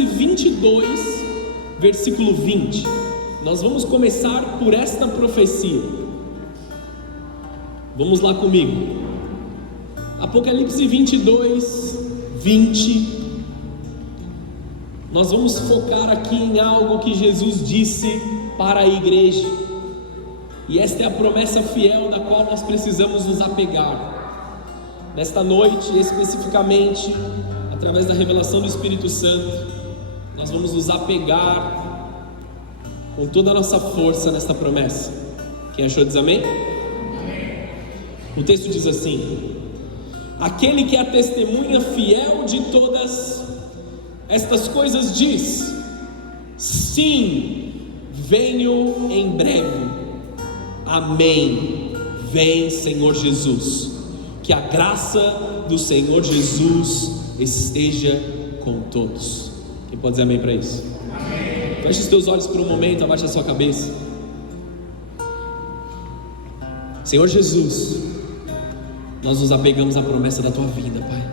Apocalipse 22, versículo 20. Nós vamos começar por esta profecia. Vamos lá comigo. Apocalipse 22, 20. Nós vamos focar aqui em algo que Jesus disse para a igreja. E esta é a promessa fiel na qual nós precisamos nos apegar. Nesta noite, especificamente, através da revelação do Espírito Santo, nós vamos nos apegar com toda a nossa força nesta promessa. Quem achou diz amém? O texto diz assim: aquele que é a testemunha fiel de todas estas coisas diz: sim, venho em breve. Amém. Vem, Senhor Jesus. Que a graça do Senhor Jesus esteja com todos. Quem pode dizer amém para isso? Amém. Feche os teus olhos por um momento, abaixa a sua cabeça. Senhor Jesus, nós nos apegamos à promessa da Tua vinda, Pai.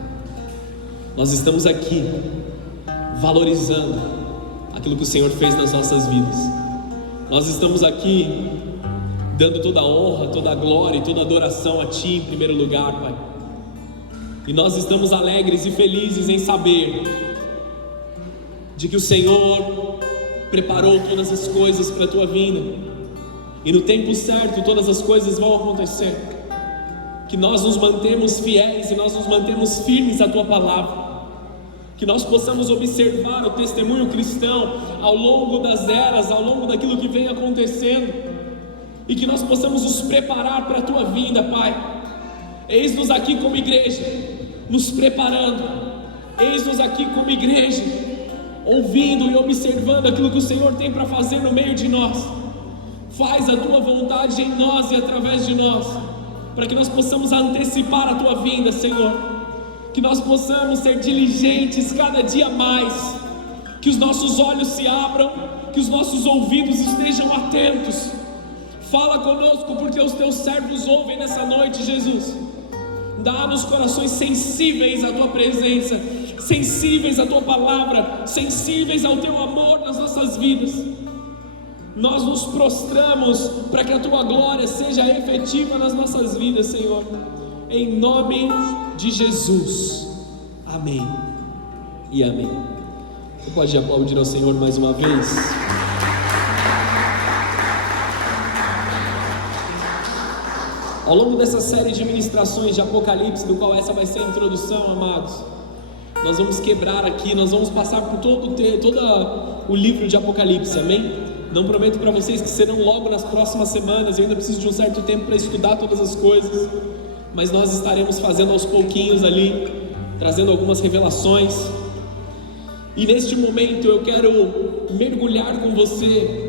Nós estamos aqui valorizando aquilo que o Senhor fez nas nossas vidas. Nós estamos aqui dando toda a honra, toda a glória e toda a adoração a Ti em primeiro lugar, Pai. E nós estamos alegres e felizes em saber de que o Senhor preparou todas as coisas para a Tua vinda, e no tempo certo todas as coisas vão acontecer. Que nós nos mantemos fiéis e nós nos mantemos firmes à Tua palavra. Que nós possamos observar o testemunho cristão ao longo das eras, ao longo daquilo que vem acontecendo, e que nós possamos nos preparar para a Tua vinda, Pai. Eis-nos aqui como igreja, nos preparando. Eis-nos aqui como igreja, ouvindo e observando aquilo que o Senhor tem para fazer no meio de nós. Faz a Tua vontade em nós e através de nós, para que nós possamos antecipar a Tua vinda, Senhor. Que nós possamos ser diligentes cada dia mais. Que os nossos olhos se abram, que os nossos ouvidos estejam atentos. Fala conosco, porque os Teus servos ouvem nessa noite, Jesus. Dá-nos corações sensíveis à Tua presença, sensíveis à Tua palavra, sensíveis ao Teu amor nas nossas vidas. Nós nos prostramos para que a Tua glória seja efetiva nas nossas vidas, Senhor. Em nome de Jesus. Amém e amém. Você pode aplaudir ao Senhor mais uma vez? Ao longo dessa série de ministrações de Apocalipse, do qual essa vai ser a introdução, amados, nós vamos quebrar aqui, nós vamos passar por todo o livro de Apocalipse, amém? Não prometo para vocês que serão logo nas próximas semanas, eu ainda preciso de um certo tempo para estudar todas as coisas, mas nós estaremos fazendo aos pouquinhos ali, trazendo algumas revelações. E neste momento eu quero mergulhar com você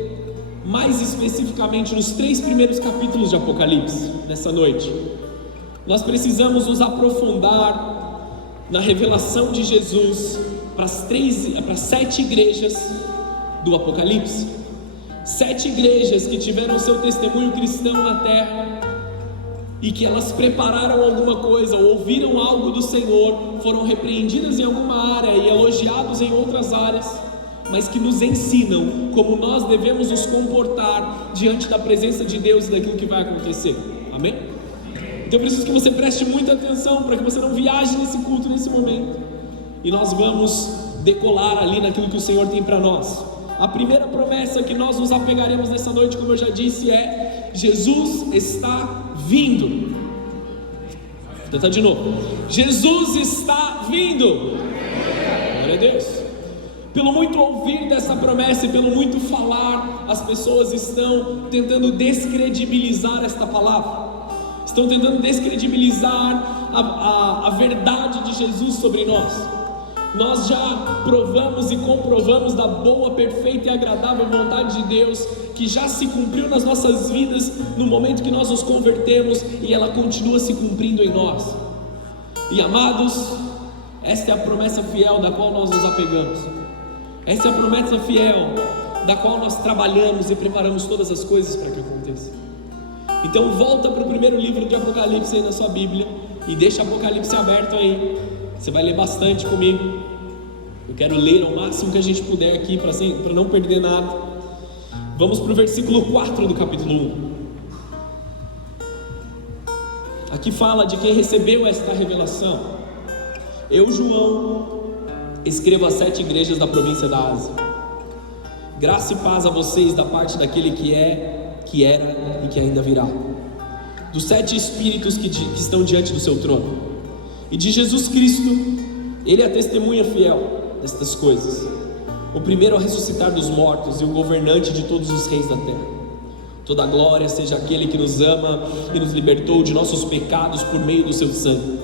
mais especificamente nos 3 primeiros capítulos de Apocalipse, nessa noite. Nós precisamos nos aprofundar na revelação de Jesus para as 7 igrejas do Apocalipse. 7 igrejas que tiveram seu testemunho cristão na terra, e que elas prepararam alguma coisa, ou ouviram algo do Senhor, foram repreendidas em alguma área e elogiados em outras áreas, mas que nos ensinam como nós devemos nos comportar diante da presença de Deus e daquilo que vai acontecer, amém? Então eu preciso que você preste muita atenção, para que você não viaje nesse culto, nesse momento, e nós vamos decolar ali naquilo que o Senhor tem para nós. A primeira promessa que nós nos apegaremos nessa noite, como eu já disse, é: Jesus está vindo. Vou tentar de novo. Jesus está vindo. Glória a Deus. Pelo muito ouvir dessa promessa e pelo muito falar, as pessoas estão tentando descredibilizar esta palavra. Estão tentando descredibilizar a verdade de Jesus sobre nós. Nós já provamos e comprovamos da boa, perfeita e agradável vontade de Deus, que já se cumpriu nas nossas vidas no momento que nós nos convertemos, e ela continua se cumprindo em nós. E amados, esta é a promessa fiel da qual nós nos apegamos. Essa é a promessa fiel da qual nós trabalhamos e preparamos todas as coisas para que aconteça. Então volta para o primeiro livro de Apocalipse aí na sua Bíblia, e deixa Apocalipse aberto aí. Você vai ler bastante comigo. quero ler ao máximo que a gente puder aqui para não perder nada. Vamos para o versículo 4 do capítulo 1. Aqui fala de quem recebeu esta revelação. Eu, João, escrevo às 7 igrejas da província da Ásia. Graça e paz a vocês da parte daquele que é, que era e que ainda virá, dos 7 espíritos que estão diante do seu trono, e de Jesus Cristo. Ele é a testemunha fiel destas coisas, o primeiro a ressuscitar dos mortos e o governante de todos os reis da terra. Toda a glória seja aquele que nos ama e nos libertou de nossos pecados por meio do seu sangue.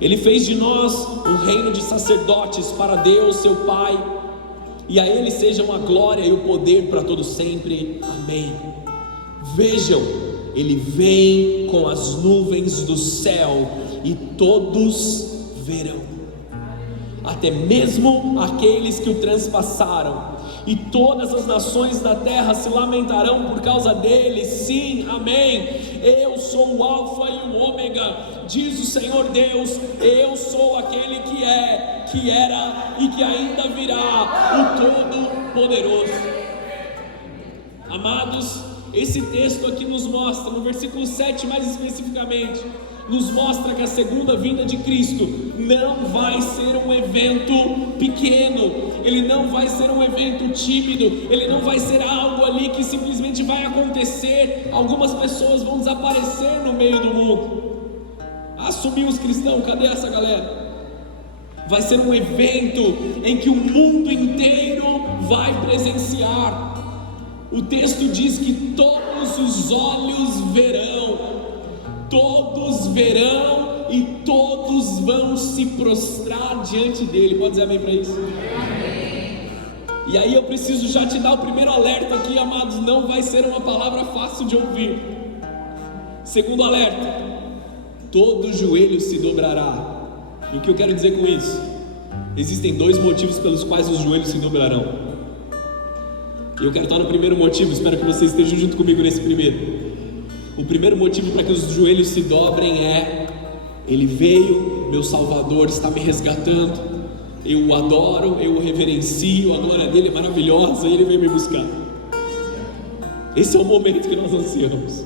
Ele fez de nós um reino de sacerdotes para Deus, seu Pai, e a Ele sejam a glória e o poder para todos sempre. Amém. Vejam, Ele vem com as nuvens do céu e todos verão, até mesmo aqueles que o transpassaram, e todas as nações da terra se lamentarão por causa dele. Sim, amém. Eu sou o Alfa e o Ômega, diz o Senhor Deus. Eu sou aquele que é, que era e que ainda virá, o Todo-Poderoso. Amados, esse texto aqui nos mostra, no versículo 7 mais especificamente, nos mostra que a segunda vinda de Cristo não vai ser um evento pequeno, ele não vai ser um evento tímido, ele não vai ser algo ali que simplesmente vai acontecer, algumas pessoas vão desaparecer no meio do mundo. Sumiu os cristãos, cadê essa galera? Vai ser um evento em que o mundo inteiro vai presenciar. O texto diz que todos os olhos verão, todos verão e todos vão se prostrar diante dele. Pode dizer amém para isso? Amém. E aí eu preciso já te dar o primeiro alerta aqui, amados. Não vai ser uma palavra fácil de ouvir. Segundo alerta: todo joelho se dobrará. E o que eu quero dizer com isso? Existem 2 motivos pelos quais os joelhos se dobrarão. E eu quero estar no primeiro motivo, espero que vocês estejam junto comigo nesse primeiro. O primeiro motivo para que os joelhos se dobrem é: Ele veio, meu Salvador está me resgatando, eu o adoro, eu o reverencio, a glória dele é maravilhosa e Ele veio me buscar. Esse é o momento que nós ansiamos.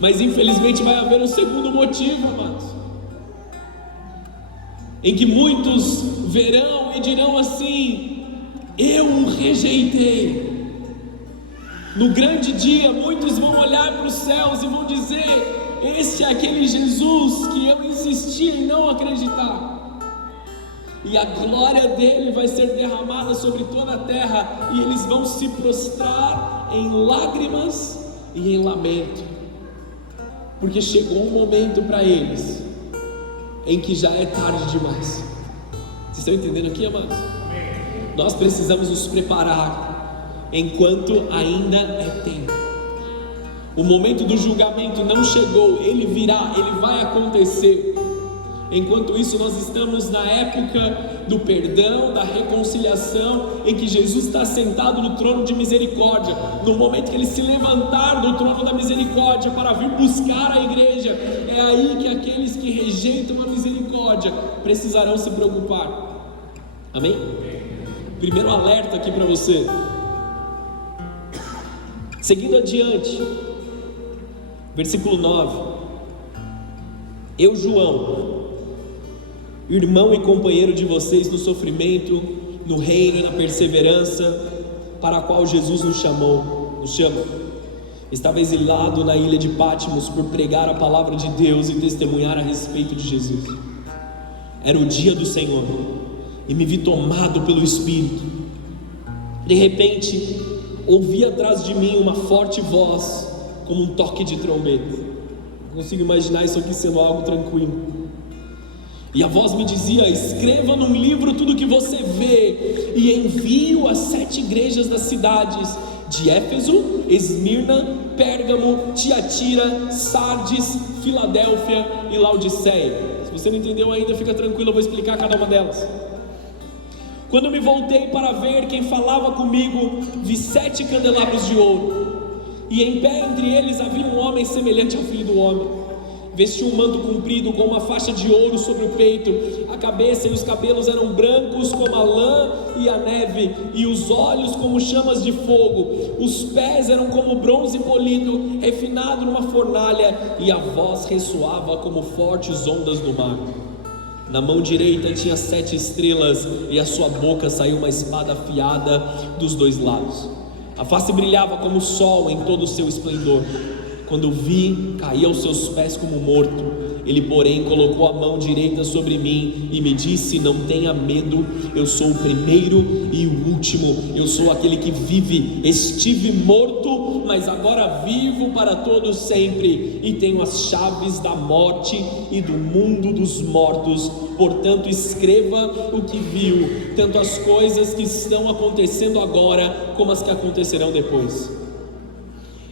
Mas infelizmente vai haver um segundo motivo, amados, em que muitos verão e dirão assim: eu o rejeitei. No grande dia, muitos vão olhar para os céus e vão dizer: este é aquele Jesus que eu insistia em não acreditar. E a glória dele vai ser derramada sobre toda a terra, e eles vão se prostrar em lágrimas e em lamento, porque chegou um momento para eles em que já é tarde demais. Vocês estão entendendo aqui, amados? Nós precisamos nos preparar enquanto ainda é tempo. O momento do julgamento não chegou, ele virá, ele vai acontecer. Enquanto isso, nós estamos na época do perdão, da reconciliação, em que Jesus está sentado no trono de misericórdia. No momento que ele se levantar do trono da misericórdia para vir buscar a igreja, é aí que aqueles que rejeitam a misericórdia precisarão se preocupar. Amém? Primeiro alerta aqui para você. Seguindo adiante, versículo 9: eu, João, irmão e companheiro de vocês no sofrimento, no reino e na perseverança para a qual Jesus nos chama. Estava exilado na ilha de Patmos por pregar a palavra de Deus e testemunhar a respeito de Jesus. Era o dia do Senhor e me vi tomado pelo Espírito. De repente, ouvi atrás de mim uma forte voz, como um toque de trombeta. Não consigo imaginar isso aqui sendo algo tranquilo. E a voz me dizia: escreva num livro tudo o que você vê e envie-o às 7 igrejas das cidades de Éfeso, Esmirna, Pérgamo, Tiatira, Sardes, Filadélfia e Laodiceia. Se você não entendeu ainda, fica tranquilo, eu vou explicar cada uma delas. Quando me voltei para ver quem falava comigo, vi 7 candelabros de ouro, e em pé entre eles havia um homem semelhante ao Filho do Homem. vestia um manto comprido com uma faixa de ouro sobre o peito, a cabeça e os cabelos eram brancos como a lã e a neve, e os olhos como chamas de fogo, os pés eram como bronze polido, refinado numa fornalha, e a voz ressoava como fortes ondas do mar. Na mão direita tinha 7 estrelas, e a sua boca saiu uma espada afiada dos 2 lados. A face brilhava como o sol em todo o seu esplendor. Quando o vi, caí aos seus pés como morto. Ele, porém, colocou a mão direita sobre mim e me disse: não tenha medo, eu sou o primeiro e o último, eu sou aquele que vive. Estive morto, mas agora vivo para todo sempre, e tenho as chaves da morte e do mundo dos mortos. Portanto, escreva o que viu, tanto as coisas que estão acontecendo agora, como as que acontecerão depois.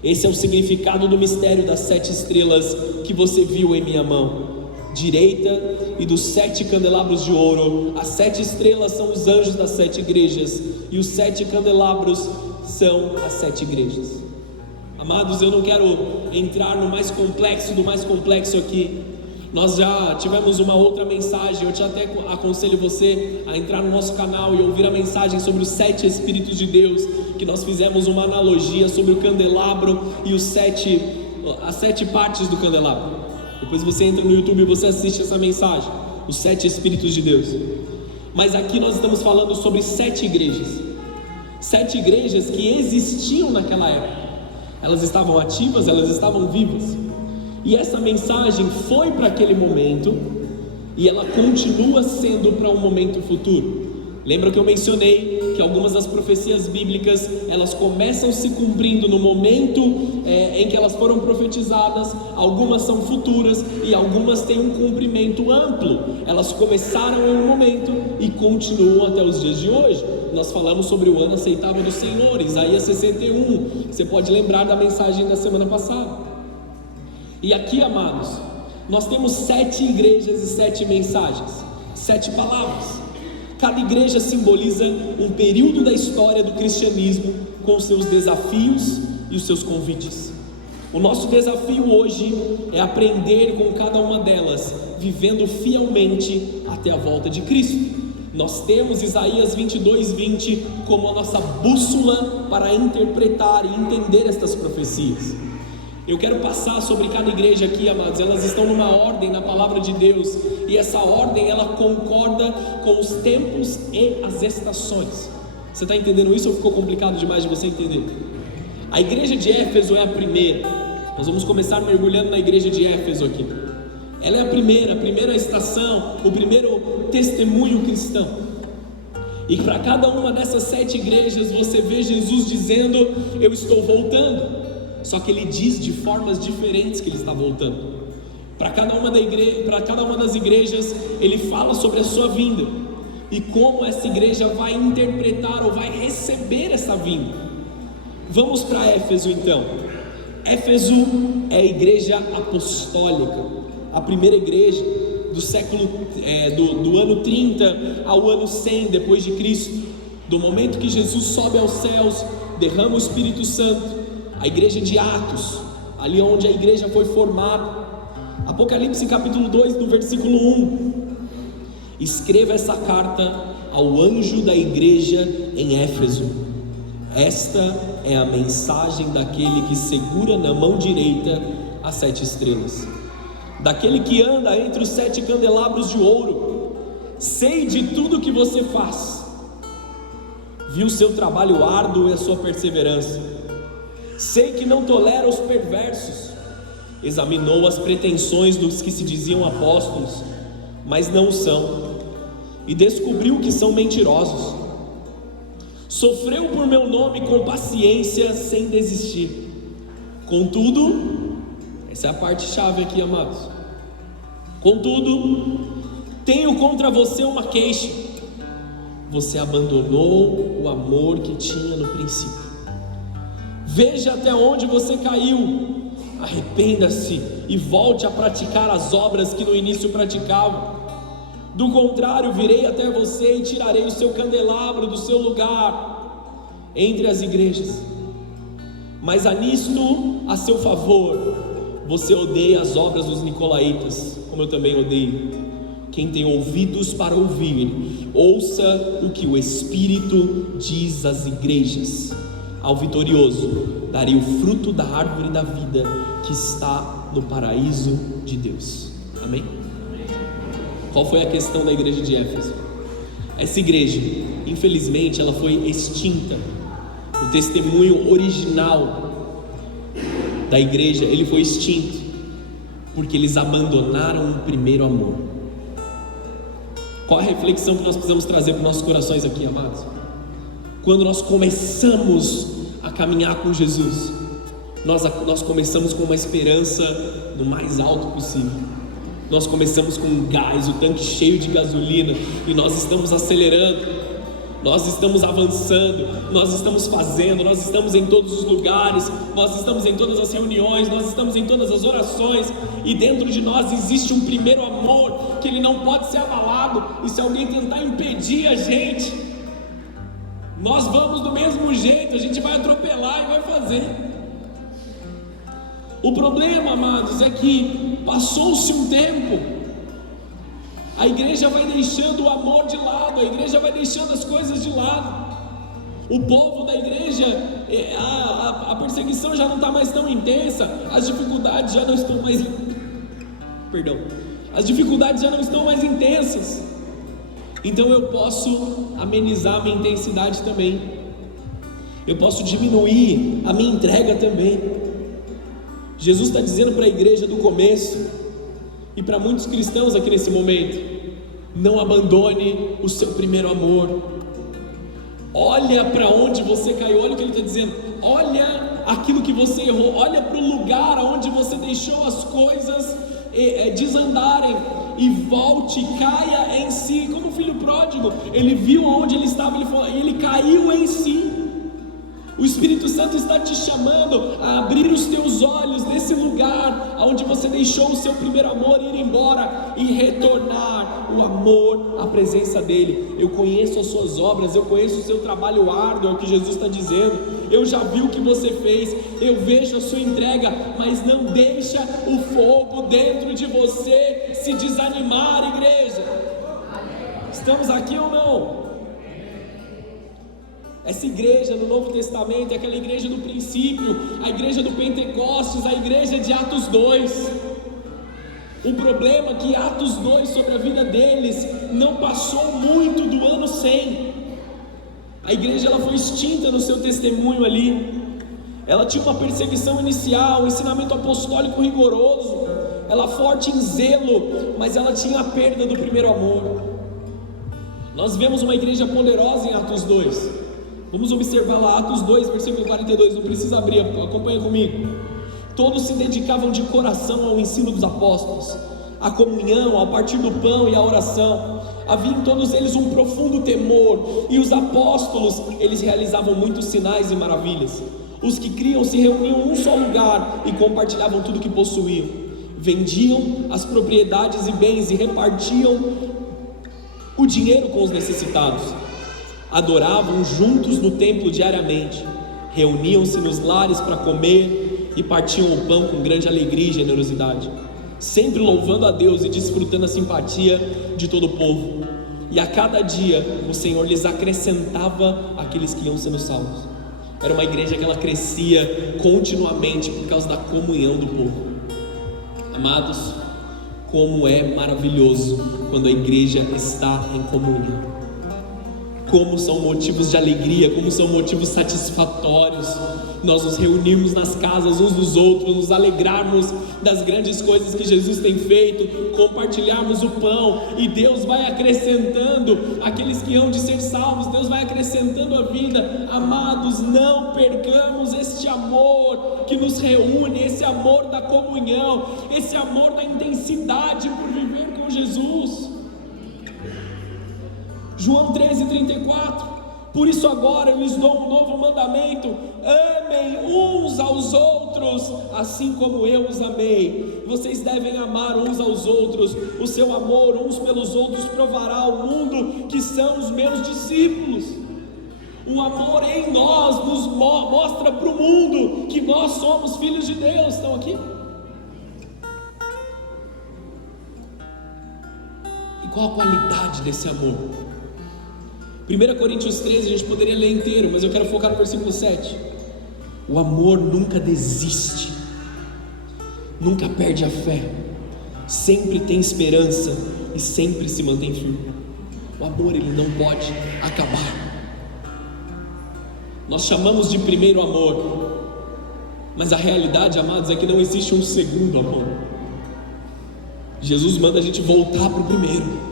Esse é o significado do mistério das 7 estrelas que você viu em minha mão direita e dos 7 candelabros de ouro. As 7 estrelas são os anjos das 7 igrejas, e os 7 candelabros são as 7 igrejas. Amados, eu não quero entrar no mais complexo do mais complexo aqui. Nós já tivemos uma outra mensagem. Eu te até aconselho você a entrar no nosso canal e ouvir a mensagem sobre os 7 Espíritos de Deus, que nós fizemos uma analogia sobre o candelabro e as 7 partes do candelabro. Depois você entra no YouTube e você assiste essa mensagem, os 7 Espíritos de Deus. Mas aqui nós estamos falando sobre 7 igrejas, 7 igrejas que existiam naquela época. Elas estavam ativas, elas estavam vivas. E essa mensagem foi para aquele momento, e ela continua sendo para um momento futuro. Lembra que eu mencionei que algumas das profecias bíblicas, elas começam se cumprindo no momento em que elas foram profetizadas. Algumas são futuras e algumas têm um cumprimento amplo. Elas começaram em um momento e continuam até os dias de hoje. Nós falamos sobre o ano aceitável do Senhor, Isaías 61. Você pode lembrar da mensagem da semana passada. E aqui, amados, nós temos 7 igrejas e 7 mensagens, 7 palavras. Cada igreja simboliza um período da história do cristianismo, com os seus desafios e os seus convites. O nosso desafio hoje é aprender com cada uma delas, vivendo fielmente até a volta de Cristo. Nós temos Isaías 22:20 como a nossa bússola para interpretar e entender estas profecias. Eu quero passar sobre cada igreja aqui, amados. Elas estão numa ordem na palavra de Deus, e essa ordem ela concorda com os tempos e as estações. Você está entendendo isso ou ficou complicado demais de você entender? A igreja de Éfeso é a primeira. Nós vamos começar mergulhando na igreja de Éfeso aqui. Ela é a primeira estação, o primeiro testemunho cristão. E para cada uma dessas 7 igrejas você vê Jesus dizendo: eu estou voltando. Só que ele diz de formas diferentes que ele está voltando. Para cada uma das igrejas, ele fala sobre a sua vinda e como essa igreja vai interpretar ou vai receber essa vinda. Vamos para Éfeso então. Éfeso é a igreja apostólica, a primeira igreja do século do ano 30 ao ano 100 depois de Cristo, do momento que Jesus sobe aos céus, derrama o Espírito Santo. A igreja de Atos, ali onde a igreja foi formada. Apocalipse capítulo 2, no versículo 1. Escreva essa carta ao anjo da igreja em Éfeso. Esta é a mensagem daquele que segura na mão direita as 7 estrelas, daquele que anda entre os 7 candelabros de ouro. Sei de tudo que você faz, vi o seu trabalho árduo e a sua perseverança. Sei que não tolera os perversos. Examinou as pretensões dos que se diziam apóstolos, mas não são, e descobriu que são mentirosos. Sofreu por meu nome com paciência, sem desistir. Contudo, essa é a parte chave aqui, amados. Contudo, tenho contra você uma queixa: você abandonou o amor que tinha no princípio. Veja até onde você caiu, arrependa-se e volte a praticar as obras que no início praticava. Do contrário, virei até você e tirarei o seu candelabro do seu lugar entre as igrejas. Mas há nisto a seu favor: você odeia as obras dos nicolaítas, como eu também odeio. Quem tem ouvidos para ouvir, ouça o que o Espírito diz às igrejas. Ao vitorioso darei o fruto da árvore da vida que está no paraíso de Deus. Amém? Qual foi a questão da igreja de Éfeso? Essa igreja, infelizmente, ela foi extinta. O testemunho original da igreja, ele foi extinto, porque eles abandonaram o primeiro amor. Qual a reflexão que nós precisamos trazer para os nossos corações aqui, amados? Quando nós começamos a caminhar com Jesus, nós começamos com uma esperança no mais alto possível. Nós começamos com um gás, o tanque cheio de gasolina, e nós estamos acelerando, nós estamos avançando, nós estamos fazendo, nós estamos em todos os lugares, nós estamos em todas as reuniões, nós estamos em todas as orações, e dentro de nós existe um primeiro amor, que ele não pode ser abalado, e se alguém tentar impedir a gente, nós vamos do mesmo jeito, a gente vai atropelar e vai fazer. O problema, amados, é que passou-se um tempo, a igreja vai deixando o amor de lado, a igreja vai deixando as coisas de lado. O povo da igreja, a perseguição já não está mais tão intensa, as dificuldades já não estão mais, as dificuldades já não estão mais intensas. Então eu posso amenizar a minha intensidade também, eu posso diminuir a minha entrega também. Jesus está dizendo para a igreja do começo, e para muitos cristãos aqui nesse momento: não abandone o seu primeiro amor. Olha para onde você caiu, olha o que ele está dizendo, olha aquilo que você errou, olha para o lugar onde você deixou as coisas desandarem, e volte, caia em si, como o filho pródigo. Ele viu onde ele estava, e ele caiu em si. O Espírito Santo está te chamando a abrir os teus olhos nesse lugar onde você deixou o seu primeiro amor, ir embora e retornar o amor à presença dele. Eu conheço as suas obras, eu conheço o seu trabalho árduo, é o que Jesus está dizendo. Eu já vi o que você fez, eu vejo a sua entrega, mas não deixa o fogo dentro de você se desanimar, igreja. Estamos aqui ou não? Essa igreja no Novo Testamento é aquela igreja do princípio, a igreja do Pentecostes, a igreja de Atos 2. O problema é que Atos 2 sobre a vida deles não passou muito do ano 100. A igreja ela foi extinta no seu testemunho ali. Ela tinha uma perseguição inicial, um ensinamento apostólico rigoroso, ela forte em zelo, mas ela tinha a perda do primeiro amor. Nós vemos uma igreja poderosa em Atos 2. Vamos observar lá, Atos 2, versículo 42, não precisa abrir, acompanha comigo. Todos se dedicavam de coração ao ensino dos apóstolos, à comunhão, ao partir do pão e à oração. Havia em todos eles um profundo temor, e os apóstolos, eles realizavam muitos sinais e maravilhas. Os que criam se reuniam em um só lugar e compartilhavam tudo que possuíam. Vendiam as propriedades e bens e repartiam o dinheiro com os necessitados. Adoravam juntos no templo diariamente, reuniam-se nos lares para comer e partiam o pão com grande alegria e generosidade, sempre louvando a Deus e desfrutando a simpatia de todo o povo. E a cada dia o Senhor lhes acrescentava aqueles que iam sendo salvos. Era uma igreja que ela crescia continuamente por causa da comunhão do povo. Amados, como é maravilhoso quando a igreja está em comunhão. Como são motivos de alegria, como são motivos satisfatórios nós nos reunirmos nas casas uns dos outros, nos alegrarmos das grandes coisas que Jesus tem feito, compartilharmos o pão, e Deus vai acrescentando aqueles que hão de ser salvos, Deus vai acrescentando a vida. Amados, não percamos este amor que nos reúne, esse amor da comunhão, esse amor da intensidade por viver com Jesus. João 13:34, por isso agora eu lhes dou um novo mandamento: amem uns aos outros, assim como eu os amei. Vocês devem amar uns aos outros. O seu amor uns pelos outros provará ao mundo que são os meus discípulos. O amor em nós nos mostra para o mundo que nós somos filhos de Deus. Estão aqui? Qual a qualidade desse amor? 1 Coríntios 13 a gente poderia ler inteiro, mas eu quero focar no versículo 7. O amor nunca desiste, nunca perde a fé, sempre tem esperança e sempre se mantém firme. O amor, ele não pode acabar. Nós chamamos de primeiro amor, mas a realidade, amados, é que não existe um segundo amor. Jesus manda a gente voltar para o primeiro.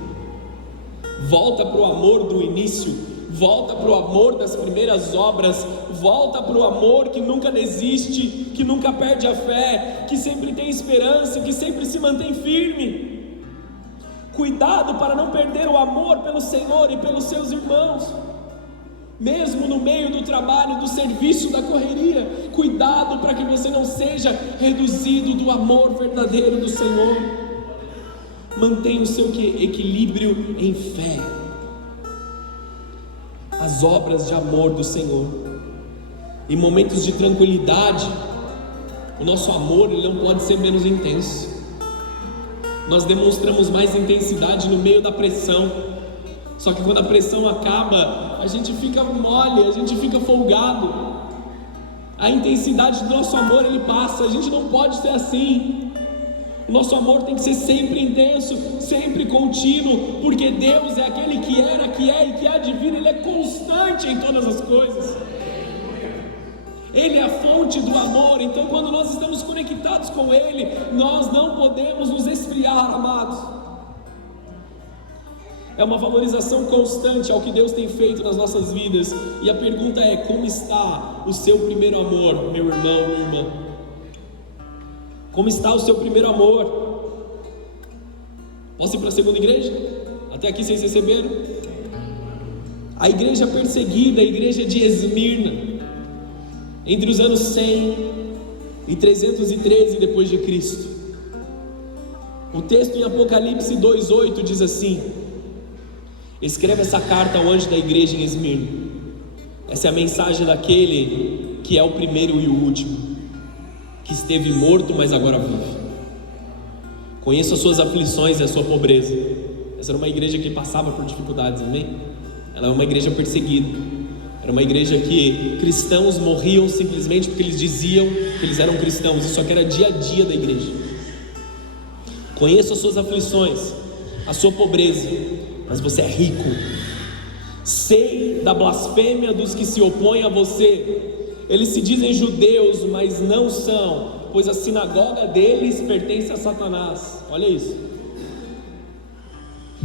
Volta para o amor do início, volta para o amor das primeiras obras, volta para o amor que nunca desiste, que nunca perde a fé, que sempre tem esperança, que sempre se mantém firme. Cuidado para não perder o amor pelo Senhor e pelos seus irmãos, mesmo no meio do trabalho, do serviço, da correria. Cuidado para que você não seja reduzido do amor verdadeiro do Senhor. Mantenha o seu equilíbrio em fé, as obras de amor do Senhor. Em momentos de tranquilidade, o nosso amor, ele não pode ser menos intenso. Nós demonstramos mais intensidade no meio da pressão. Só que quando a pressão acaba, a gente fica mole, a gente fica folgado. A intensidade do nosso amor, ele passa. A gente não pode ser assim. O nosso amor tem que ser sempre intenso, sempre contínuo, porque Deus é aquele que era, que é e que há de vir. Ele é constante em todas as coisas. Ele é a fonte do amor. Então, quando nós estamos conectados com Ele, nós não podemos nos esfriar, amados. É uma valorização constante ao que Deus tem feito nas nossas vidas. E a pergunta é: como está o seu primeiro amor, meu irmão, minha irmã? Como está o seu primeiro amor? Posso ir para a segunda igreja? Até aqui vocês receberam? A igreja perseguida, a igreja de Esmirna, entre os anos 100 e 313 depois de Cristo. O texto em Apocalipse 2:8 diz assim: escreve essa carta ao anjo da igreja em Esmirna. Essa é a mensagem daquele que é o primeiro e o último, que esteve morto, mas agora vive. Conheço as suas aflições e a sua pobreza. Essa era uma igreja que passava por dificuldades, amém? Ela é uma igreja perseguida. Era uma igreja que cristãos morriam simplesmente porque eles diziam que eles eram cristãos. Isso aqui era dia a dia da igreja. Conheço as suas aflições, a sua pobreza, mas você é rico. Sei da blasfêmia dos que se opõem a você. Eles se dizem judeus, mas não são, pois a sinagoga deles pertence a Satanás. Olha isso.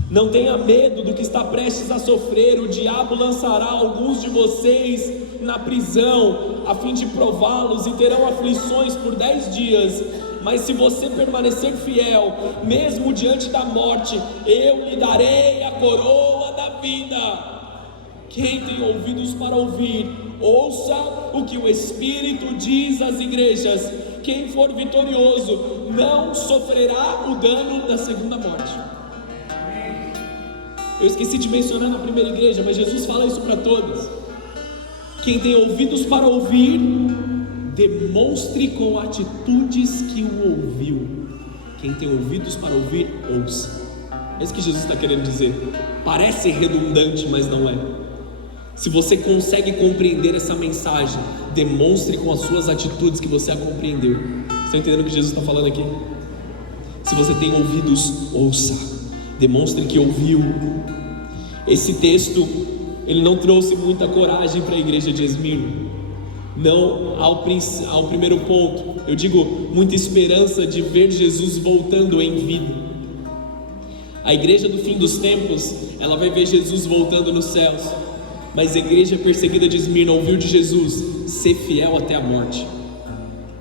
Não tenha medo do que está prestes a sofrer. O diabo lançará alguns de vocês na prisão, a fim de prová-los, e terão aflições por 10 dias. Mas se você permanecer fiel, mesmo diante da morte, eu lhe darei a coroa da vida. Quem tem ouvidos para ouvir, ouça o que o Espírito diz às igrejas. Quem for vitorioso não sofrerá o dano da segunda morte. Eu esqueci de mencionar na primeira igreja, mas Jesus fala isso para todas. Quem tem ouvidos para ouvir, demonstre com atitudes que o ouviu. Quem tem ouvidos para ouvir, ouça. É isso que Jesus está querendo dizer. Parece redundante, mas não é. Se você consegue compreender essa mensagem, demonstre com as suas atitudes que você a compreendeu. Você está entendendo o que Jesus está falando aqui? Se você tem ouvidos, ouça. Demonstre que ouviu. Esse texto, ele não trouxe muita coragem para a igreja de Esmirna. Não ao primeiro ponto. Eu digo, muita esperança de ver Jesus voltando em vida. A igreja do fim dos tempos, ela vai ver Jesus voltando nos céus. Mas a igreja perseguida de Esmirna ouviu de Jesus ser fiel até a morte,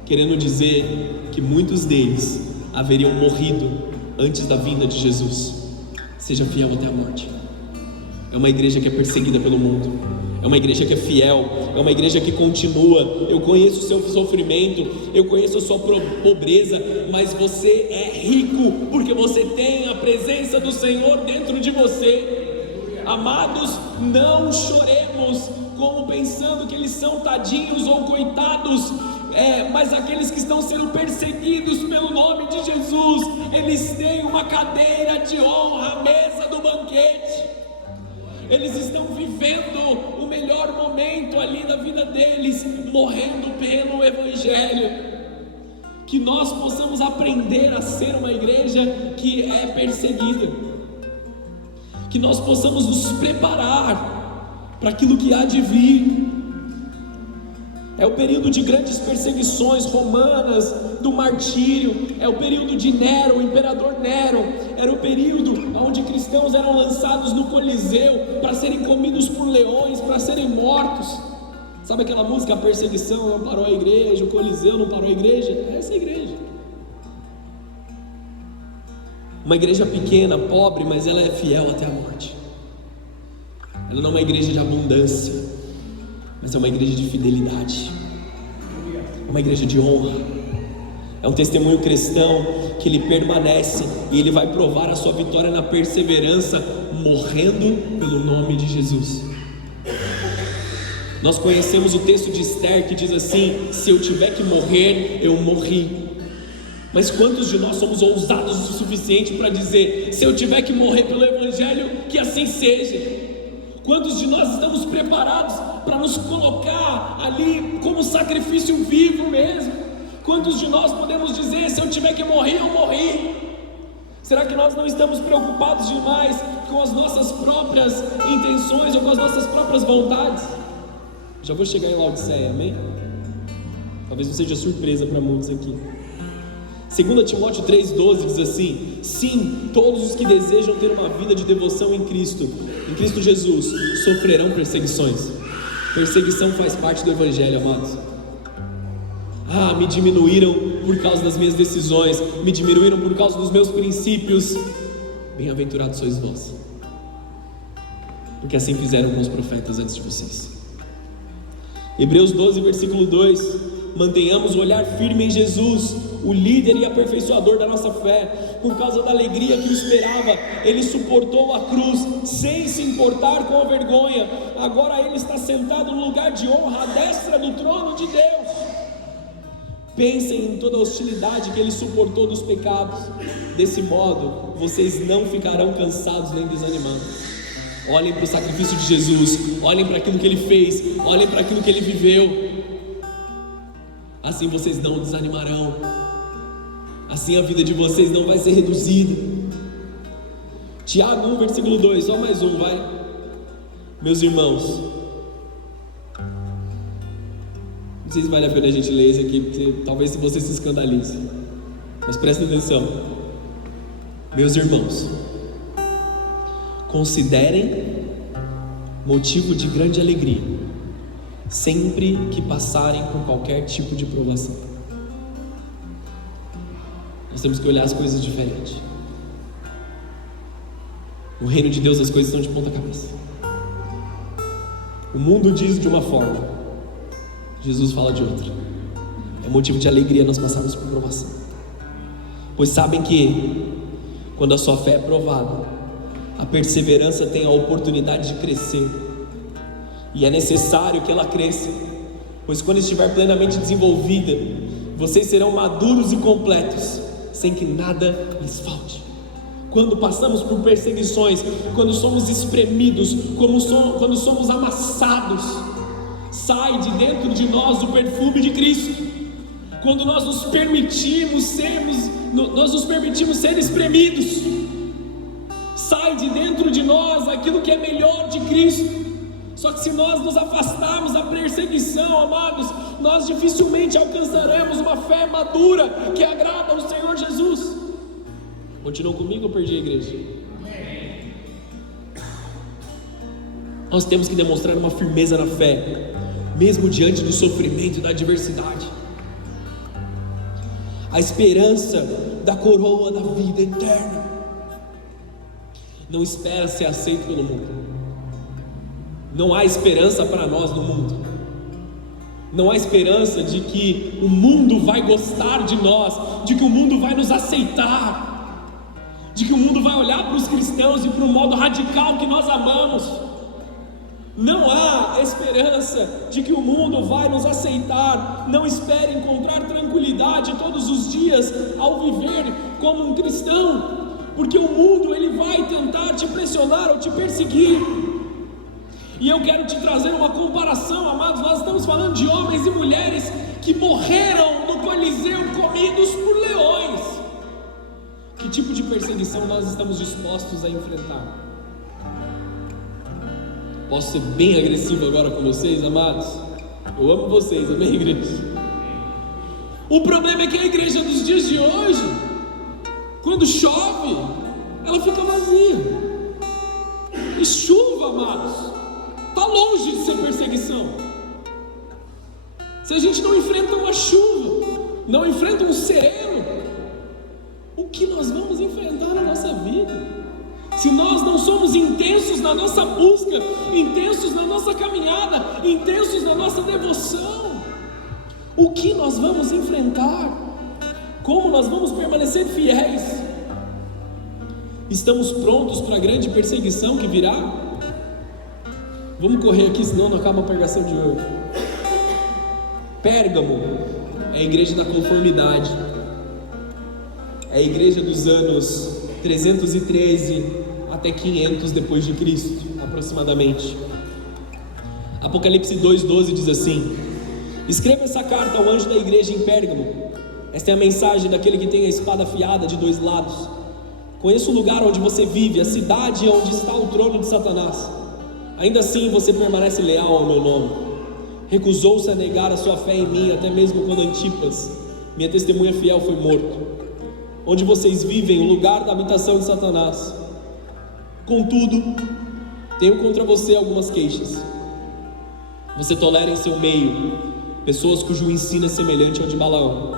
querendo dizer que muitos deles haveriam morrido antes da vinda de Jesus. Seja fiel até a morte. É uma igreja que é perseguida pelo mundo, é uma igreja que é fiel, é uma igreja que continua. Eu conheço o seu sofrimento, eu conheço a sua pobreza, mas você é rico, porque você tem a presença do Senhor dentro de você. Amados, não choremos como pensando que eles são tadinhos ou coitados, mas aqueles que estão sendo perseguidos pelo nome de Jesus, eles têm uma cadeira de honra à mesa do banquete. Eles estão vivendo o melhor momento ali da vida deles, morrendo pelo Evangelho. Que nós possamos aprender a ser uma igreja que é perseguida, que nós possamos nos preparar para aquilo que há de vir. É o período de grandes perseguições romanas, do martírio, é o período de Nero, o imperador Nero. Era o período onde cristãos eram lançados no Coliseu para serem comidos por leões, para serem mortos. Sabe aquela música, a perseguição não parou a igreja, o Coliseu não parou a igreja? É essa igreja. Uma igreja pequena, pobre, mas ela é fiel até a morte. Ela não é uma igreja de abundância, mas é uma igreja de fidelidade, é uma igreja de honra. É um testemunho cristão que ele permanece e ele vai provar a sua vitória na perseverança, morrendo pelo nome de Jesus. Nós conhecemos o texto de Esther que diz assim: se eu tiver que morrer, eu morri. Mas quantos de nós somos ousados o suficiente para dizer: se eu tiver que morrer pelo Evangelho, que assim seja? Quantos de nós estamos preparados para nos colocar ali como sacrifício vivo mesmo? Quantos de nós podemos dizer: se eu tiver que morrer, eu morri? Será que nós não estamos preocupados demais com as nossas próprias intenções ou com as nossas próprias vontades? Já vou chegar em Laodiceia, amém? Talvez não seja surpresa para muitos aqui. 2 Timóteo 3,12 diz assim: sim, todos os que desejam ter uma vida de devoção em Cristo Jesus, sofrerão perseguições. Perseguição faz parte do Evangelho, amados. Me diminuíram por causa das minhas decisões, me diminuíram por causa dos meus princípios. Bem-aventurados sois vós, porque assim fizeram com os profetas antes de vocês. Hebreus 12, versículo 2: mantenhamos o olhar firme em Jesus, o líder e aperfeiçoador da nossa fé. Por causa da alegria que o esperava, ele suportou a cruz, sem se importar com a vergonha. Agora ele está sentado no lugar de honra, à destra do trono de Deus. Pensem em toda a hostilidade que ele suportou dos pecados. Desse modo, vocês não ficarão cansados nem desanimados. Olhem para o sacrifício de Jesus, olhem para aquilo que ele fez, olhem para aquilo que ele viveu. Assim vocês não desanimarão, assim a vida de vocês não vai ser reduzida. Tiago 1, versículo 2, só mais um, vai. Meus irmãos, não sei se vale a pena a gente ler isso aqui, porque talvez você se escandalize, mas prestem atenção. Meus irmãos, considerem motivo de grande alegria sempre que passarem por qualquer tipo de provação. Nós temos que olhar as coisas diferente. No reino de Deus as coisas estão de ponta cabeça. O mundo diz de uma forma, Jesus fala de outra. É motivo de alegria nós passarmos por provação, pois sabem que quando a sua fé é provada, a perseverança tem a oportunidade de crescer, e é necessário que ela cresça, pois quando estiver plenamente desenvolvida, vocês serão maduros e completos, sem que nada lhes falte. Quando passamos por perseguições, quando somos espremidos, quando somos amassados, sai de dentro de nós o perfume de Cristo. Quando nós nos permitimos ser espremidos, sai de dentro de nós aquilo que é melhor de Cristo. Só que se nós nos afastarmos da perseguição, amados, nós dificilmente alcançaremos uma fé madura que agrada ao Senhor Jesus. Continuam comigo ou perdi a igreja? Amém. Nós temos que demonstrar uma firmeza na fé, mesmo diante do sofrimento e da adversidade. A esperança da coroa da vida eterna não espera ser aceito pelo mundo. Não há esperança para nós no mundo. Não há esperança de que o mundo vai gostar de nós, de que o mundo vai nos aceitar, de que o mundo vai olhar para os cristãos e para o modo radical que nós amamos. Não há esperança de que o mundo vai nos aceitar. Não espere encontrar tranquilidade todos os dias ao viver como um cristão, porque o mundo ele vai tentar te pressionar ou te perseguir. E eu quero te trazer uma comparação, amados. Nós estamos falando de homens e mulheres que morreram no Coliseu comidos por leões. Que tipo de perseguição nós estamos dispostos a enfrentar? Posso ser bem agressivo agora com vocês, amados? Eu amo vocês, amém, igreja? O problema é que a igreja dos dias de hoje, quando chove, ela fica vazia. E chuva, amados, está longe de ser perseguição. Se a gente não enfrenta uma chuva, não enfrenta um sereno, o que nós vamos enfrentar na nossa vida? Se nós não somos intensos na nossa busca, intensos na nossa caminhada, intensos na nossa devoção, o que nós vamos enfrentar? Como nós vamos permanecer fiéis? Estamos prontos para a grande perseguição que virá? Vamos correr aqui, senão não acaba a pregação de hoje. Pérgamo é a igreja da conformidade. É a igreja dos anos 313 até 500 depois de Cristo, aproximadamente. Apocalipse 2:12 diz assim: escreva essa carta ao anjo da igreja em Pérgamo. Esta é a mensagem daquele que tem a espada afiada de dois lados. Conheço o lugar onde você vive, a cidade onde está o trono de Satanás. Ainda assim você permanece leal ao meu nome. Recusou-se a negar a sua fé em mim, até mesmo quando Antipas, minha testemunha fiel, foi morto. Onde vocês vivem, o lugar da habitação de Satanás. Contudo, tenho contra você algumas queixas. Você tolera em seu meio pessoas cujo ensino é semelhante ao de Balaão,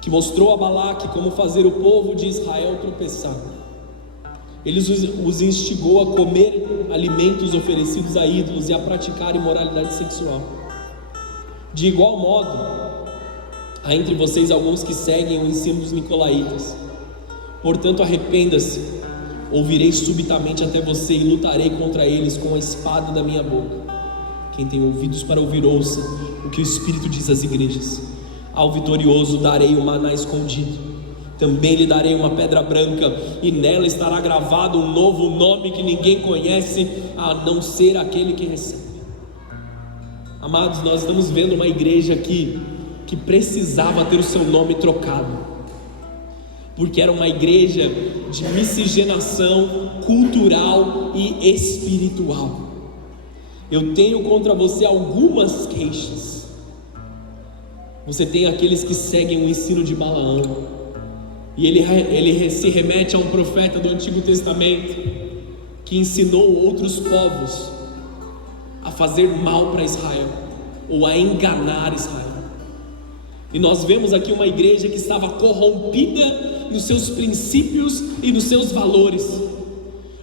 que mostrou a Balaque como fazer o povo de Israel tropeçar. Ele os instigou a comer alimentos oferecidos a ídolos e a praticar imoralidade sexual. De igual modo, há entre vocês alguns que seguem o ensino dos nicolaítas. Portanto, arrependa-se, ou virei subitamente até você e lutarei contra eles com a espada da minha boca. Quem tem ouvidos para ouvir, ouça o que o Espírito diz às igrejas. Ao vitorioso darei o maná escondido. Também lhe darei uma pedra branca, e nela estará gravado um novo nome que ninguém conhece, a não ser aquele que recebe. Amados, nós estamos vendo uma igreja aqui que precisava ter o seu nome trocado, porque era uma igreja de miscigenação cultural e espiritual. Eu tenho contra você algumas queixas. Você tem aqueles que seguem o ensino de Balaão, e ele se remete a um profeta do Antigo Testamento que ensinou outros povos a fazer mal para Israel, ou a enganar Israel. E nós vemos aqui uma igreja que estava corrompida nos seus princípios e nos seus valores.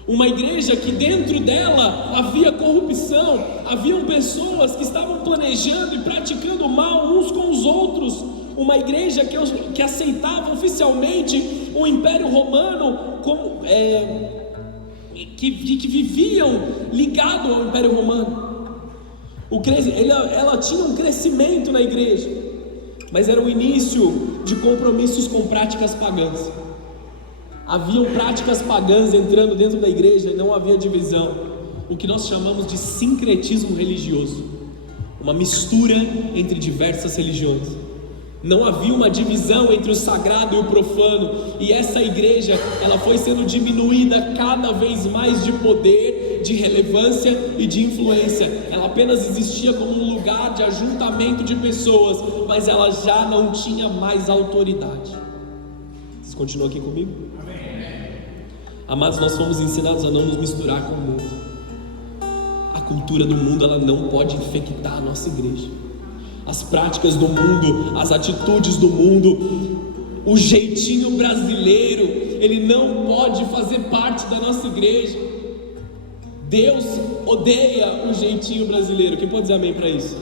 Uma igreja que dentro dela havia corrupção, haviam pessoas que estavam planejando e praticando mal uns com os outros. Uma igreja que aceitava oficialmente o Império Romano, que viviam ligado ao Império Romano. Ela tinha um crescimento na igreja, mas era o início de compromissos com práticas pagãs. Haviam práticas pagãs entrando dentro da igreja, não havia divisão, o que nós chamamos de sincretismo religioso, uma mistura entre diversas religiões. Não havia uma divisão entre o sagrado e o profano, e essa igreja, ela foi sendo diminuída cada vez mais de poder, de relevância e de influência. Ela apenas existia como um lugar de ajuntamento de pessoas, mas ela já não tinha mais autoridade. Vocês continuam aqui comigo? Amém. Amados, nós fomos ensinados a não nos misturar com o mundo. A cultura do mundo, ela não pode infectar a nossa igreja. As práticas do mundo, as atitudes do mundo, o jeitinho brasileiro, ele não pode fazer parte da nossa igreja. Deus odeia o jeitinho brasileiro. Quem pode dizer amém para isso?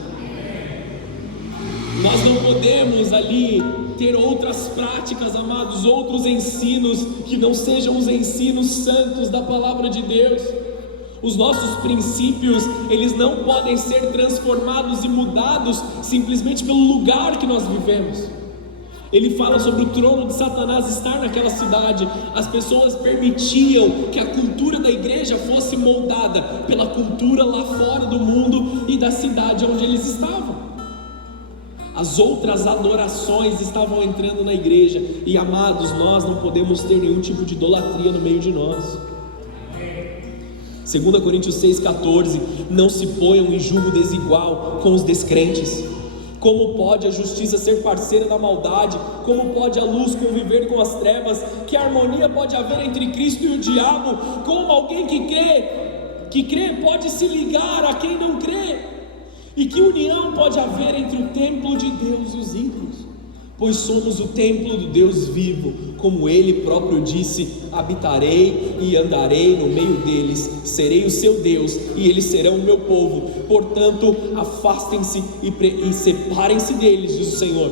Nós não podemos ali ter outras práticas, amados, outros ensinos que não sejam os ensinos santos da palavra de Deus. Os nossos princípios, eles não podem ser transformados e mudados simplesmente pelo lugar que nós vivemos. Ele fala sobre o trono de Satanás estar naquela cidade. As pessoas permitiam que a cultura da igreja fosse moldada pela cultura lá fora do mundo e da cidade onde eles estavam. As outras adorações estavam entrando na igreja. E amados, nós não podemos ter nenhum tipo de idolatria no meio de nós. 2 Coríntios 6,14: não se ponham em julgo desigual com os descrentes. Como pode a justiça ser parceira da maldade? Como pode a luz conviver com as trevas? Que harmonia pode haver entre Cristo e o diabo? Como alguém que crê pode se ligar a quem não crê? E que união pode haver entre o templo de Deus e os ídolos? Pois somos o templo do Deus vivo, como Ele próprio disse: habitarei e andarei no meio deles, serei o seu Deus e eles serão o meu povo. Portanto, afastem-se e separem-se deles, diz o Senhor.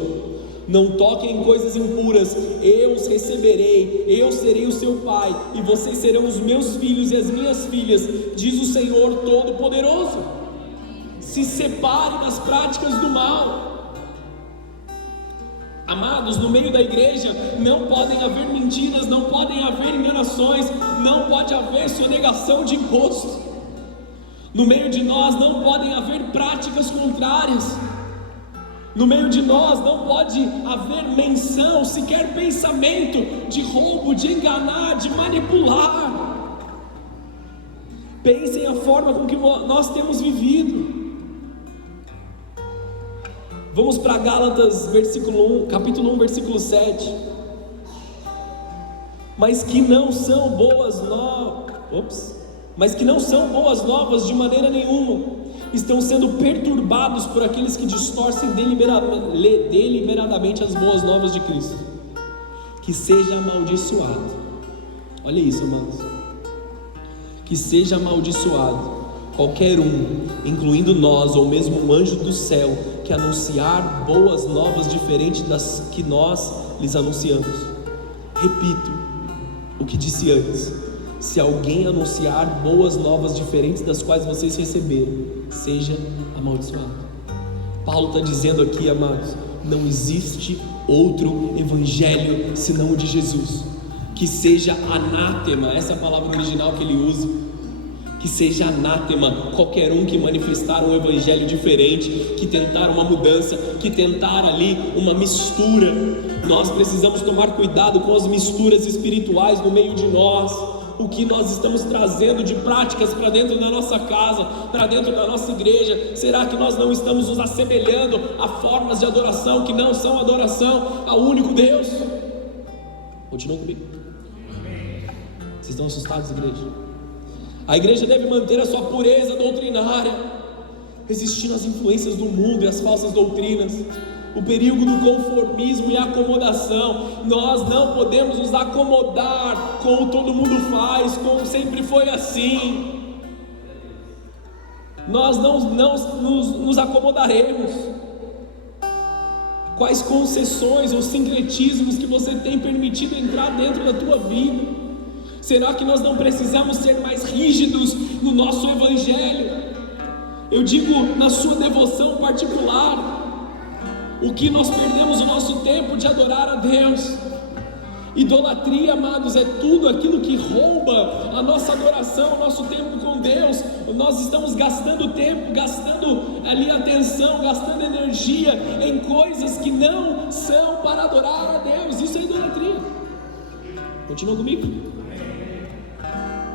Não toquem em coisas impuras, eu os receberei, eu serei o seu pai, e vocês serão os meus filhos e as minhas filhas, diz o Senhor Todo-Poderoso. Se separem das práticas do mal. Amados, no meio da igreja não podem haver mentiras, não podem haver enganações, não pode haver sonegação de imposto. No meio de nós não podem haver práticas contrárias. No meio de nós não pode haver menção, sequer pensamento de roubo, de enganar, de manipular. Pensem a forma com que nós temos vivido. Vamos para Gálatas capítulo 1, versículo 7. Mas que não são boas novas de maneira nenhuma, estão sendo perturbados por aqueles que distorcem deliberadamente as boas novas de Cristo. Que seja amaldiçoado. Olha isso, irmãos. Que seja amaldiçoado qualquer um, incluindo nós ou mesmo um anjo do céu, que anunciar boas novas diferentes das que nós lhes anunciamos. Repito o que disse antes: se alguém anunciar boas novas diferentes das quais vocês receberam, seja amaldiçoado. Paulo está dizendo aqui, amados, não existe outro evangelho senão o de Jesus. Que seja anátema, essa é a palavra original que ele usa. Que seja anátema qualquer um que manifestar um evangelho diferente, que tentar uma mudança, que tentar ali uma mistura. Nós precisamos tomar cuidado com as misturas espirituais no meio de nós. O que nós estamos trazendo de práticas para dentro da nossa casa, para dentro da nossa igreja? Será que nós não estamos nos assemelhando a formas de adoração que não são adoração ao único Deus? Continuam comigo. Vocês estão assustados, igreja? A igreja deve manter a sua pureza doutrinária, resistindo às influências do mundo e às falsas doutrinas, o perigo do conformismo e acomodação. Nós não podemos nos acomodar com o que todo mundo faz, como sempre foi assim. Nós não nos acomodaremos. Quais concessões ou sincretismos que você tem permitido entrar dentro da tua vida? Será que nós não precisamos ser mais rígidos no nosso evangelho? Eu digo na sua devoção particular. O que nós perdemos o nosso tempo de adorar a Deus? Idolatria, amados, é tudo aquilo que rouba a nossa adoração, o nosso tempo com Deus. Nós estamos gastando tempo, gastando ali atenção, gastando energia em coisas que não são para adorar a Deus. Isso é idolatria. Continua comigo?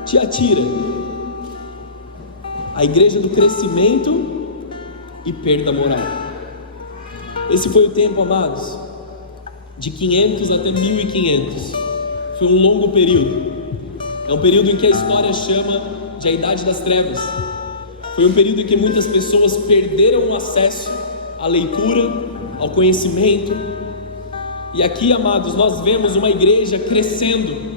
Tiatira, a igreja do crescimento e perda moral. Esse foi o tempo, amados, de 500 até 1500. Foi um longo período. É um período em que a história chama de a Idade das Trevas. Foi um período em que muitas pessoas perderam o acesso à leitura, ao conhecimento. E aqui, amados, nós vemos uma igreja crescendo.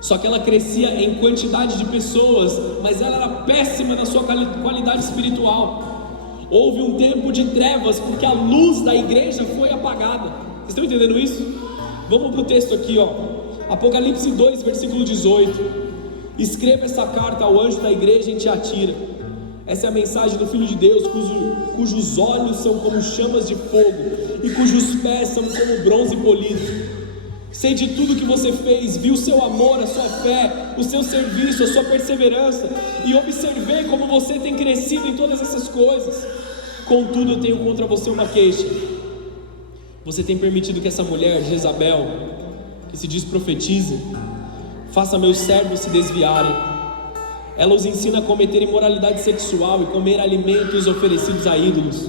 Só que ela crescia em quantidade de pessoas, mas ela era péssima na sua qualidade espiritual. Houve um tempo de trevas, porque a luz da igreja foi apagada. Vocês estão entendendo isso? Vamos para o texto aqui, Apocalipse 2, versículo 18. Escreva essa carta ao anjo da igreja em Tiatira. Essa é a mensagem do Filho de Deus, cujos olhos são como chamas de fogo e cujos pés são como bronze polido. Sei de tudo que você fez, vi o seu amor, a sua fé, o seu serviço, a sua perseverança, e observei como você tem crescido em todas essas coisas. Contudo, eu tenho contra você uma queixa. Você tem permitido que essa mulher, Jezabel, que se diz profetiza, faça meus servos se desviarem. Ela os ensina a cometer imoralidade sexual e comer alimentos oferecidos a ídolos.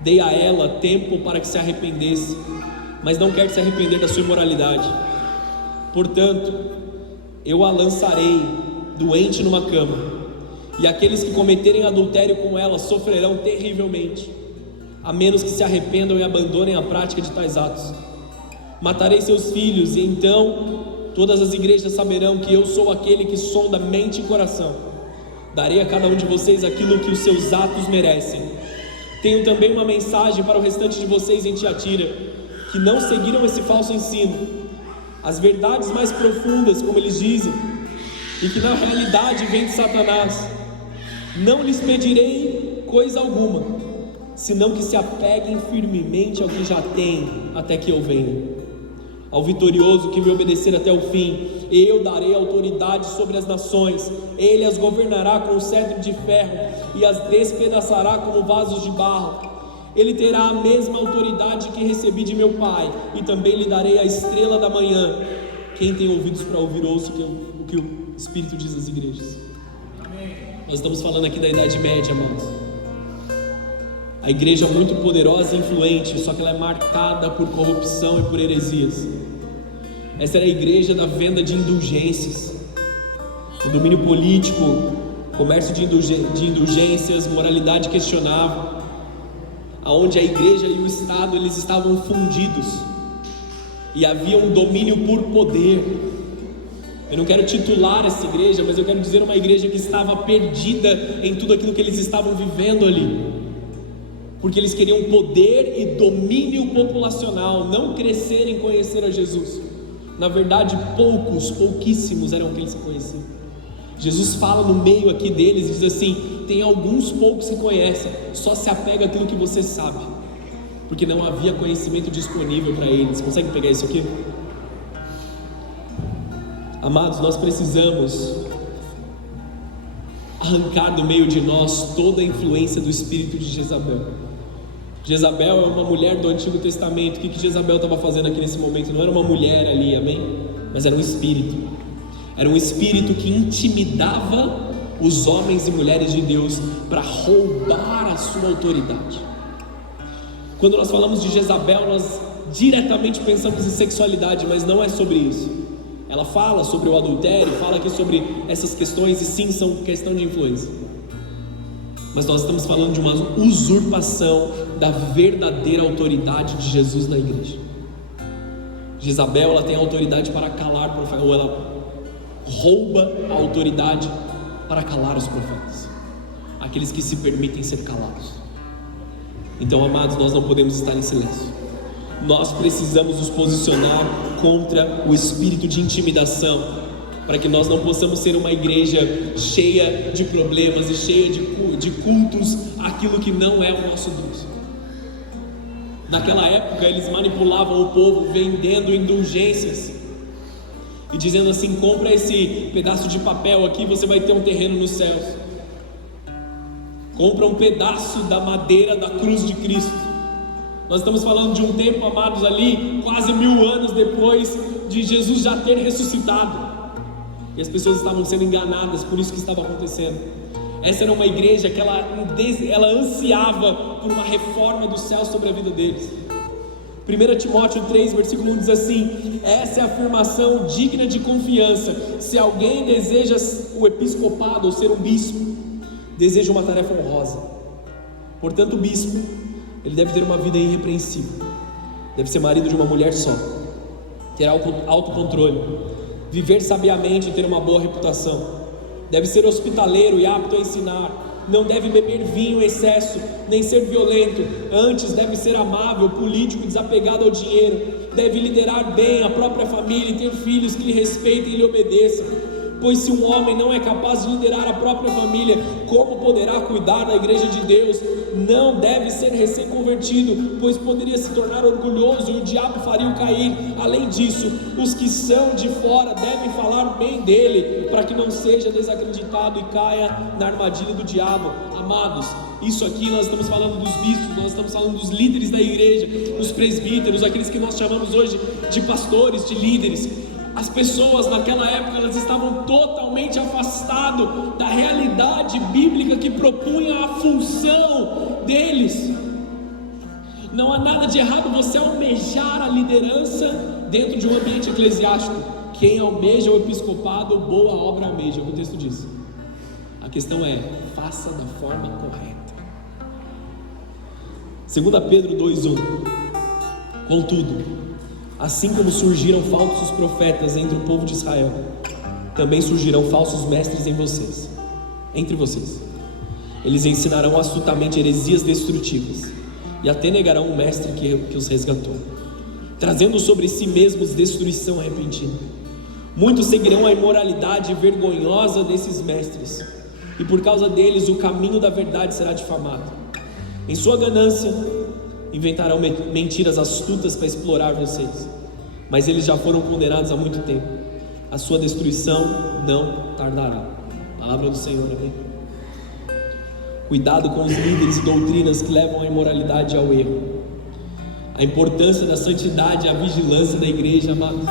Dei a ela tempo para que se arrependesse, mas não quer se arrepender da sua imoralidade. Portanto, eu a lançarei doente numa cama, e aqueles que cometerem adultério com ela sofrerão terrivelmente, a menos que se arrependam e abandonem a prática de tais atos. Matarei seus filhos, e então todas as igrejas saberão que eu sou aquele que sonda mente e coração. Darei a cada um de vocês aquilo que os seus atos merecem. Tenho também uma mensagem para o restante de vocês em Tiatira, que não seguiram esse falso ensino, as verdades mais profundas, como eles dizem, e que na realidade vem de Satanás. Não lhes pedirei coisa alguma, senão que se apeguem firmemente ao que já têm, até que eu venha. Ao vitorioso que me obedecer até o fim, eu darei autoridade sobre as nações. Ele as governará com o cetro de ferro e as despedaçará como vasos de barro. Ele terá a mesma autoridade que recebi de meu Pai, e também lhe darei a estrela da manhã. Quem tem ouvidos para ouvir, ouça o que o Espírito diz às igrejas. Amém. Nós estamos falando aqui da Idade Média, amados. A igreja é muito poderosa e influente, só que ela é marcada por corrupção e por heresias. Essa era a igreja da venda de indulgências, o domínio político, comércio de indulgências, moralidade questionável, aonde a igreja e o Estado eles estavam fundidos e havia um domínio por poder. Eu não quero titular essa igreja, mas eu quero dizer uma igreja que estava perdida em tudo aquilo que eles estavam vivendo ali, porque eles queriam poder e domínio populacional, não crescer em conhecer a Jesus. Na verdade, pouquíssimos eram o que eles conheciam. Jesus fala no meio aqui deles e diz assim: tem alguns poucos que conhecem, só se apega àquilo que você sabe, porque não havia conhecimento disponível para eles. Consegue pegar isso aqui? Amados, nós precisamos arrancar do meio de nós toda a influência do espírito de Jezabel. Jezabel é uma mulher do Antigo Testamento. O que Jezabel estava fazendo aqui nesse momento? Não era uma mulher ali, amém? Mas era um espírito. Era um espírito que intimidava os homens e mulheres de Deus para roubar a sua autoridade. Quando nós falamos de Jezabel, nós diretamente pensamos em sexualidade, mas não é sobre isso. Ela fala sobre o adultério, fala aqui sobre essas questões, e sim, são questão de influência. Mas nós estamos falando de uma usurpação da verdadeira autoridade de Jesus na igreja. Jezabel, ela tem autoridade para calar profetas, ou ela rouba a autoridade para calar os profetas, aqueles que se permitem ser calados. Então, amados, nós não podemos estar em silêncio. Nós precisamos nos posicionar contra o espírito de intimidação, para que nós não possamos ser uma igreja cheia de problemas e cheia de cultos aquilo que não é o nosso Deus. Naquela época eles manipulavam o povo vendendo indulgências e dizendo assim: compra esse pedaço de papel aqui, você vai ter um terreno nos céus. Compra um pedaço da madeira da cruz de Cristo. Nós estamos falando de um tempo, amados, ali quase 1000 anos depois de Jesus já ter ressuscitado. E as pessoas estavam sendo enganadas por isso que estava acontecendo. Essa era uma igreja que ela ansiava por uma reforma do céu sobre a vida deles. 1 Timóteo 3, versículo 1 diz assim: essa é a afirmação digna de confiança. Se alguém deseja o episcopado ou ser um bispo, deseja uma tarefa honrosa. Portanto, o bispo, ele deve ter uma vida irrepreensível, deve ser marido de uma mulher só, ter autocontrole, viver sabiamente e ter uma boa reputação, deve ser hospitaleiro e apto a ensinar, não deve beber vinho em excesso, nem ser violento, antes deve ser amável, político e desapegado ao dinheiro, deve liderar bem a própria família e ter filhos que lhe respeitem e lhe obedeçam. Pois se um homem não é capaz de liderar a própria família, como poderá cuidar da igreja de Deus? Não deve ser recém-convertido, pois poderia se tornar orgulhoso e o diabo faria-o cair. Além disso, os que são de fora devem falar bem dele, para que não seja desacreditado e caia na armadilha do diabo. Amados, isso aqui nós estamos falando dos bispos, nós estamos falando dos líderes da igreja, dos presbíteros, aqueles que nós chamamos hoje de pastores, de líderes. As pessoas naquela época, elas estavam totalmente afastadas da realidade bíblica que propunha a função deles. Não há nada de errado você almejar a liderança dentro de um ambiente eclesiástico. Quem almeja o episcopado, boa obra almeja, o texto diz. A questão é, faça da forma correta. 2 Pedro 2:1. Contudo, assim como surgiram falsos profetas entre o povo de Israel, também surgirão falsos mestres entre vocês. Eles ensinarão astutamente heresias destrutivas e até negarão o mestre que os resgatou, trazendo sobre si mesmos destruição repentina. Muitos seguirão a imoralidade vergonhosa desses mestres, e por causa deles o caminho da verdade será difamado. Em sua ganância inventarão mentiras astutas para explorar vocês, mas eles já foram condenados há muito tempo. A sua destruição não tardará. Palavra do Senhor, amém? Cuidado com os líderes e doutrinas que levam a imoralidade e ao erro. A importância da santidade e a vigilância da igreja, amados.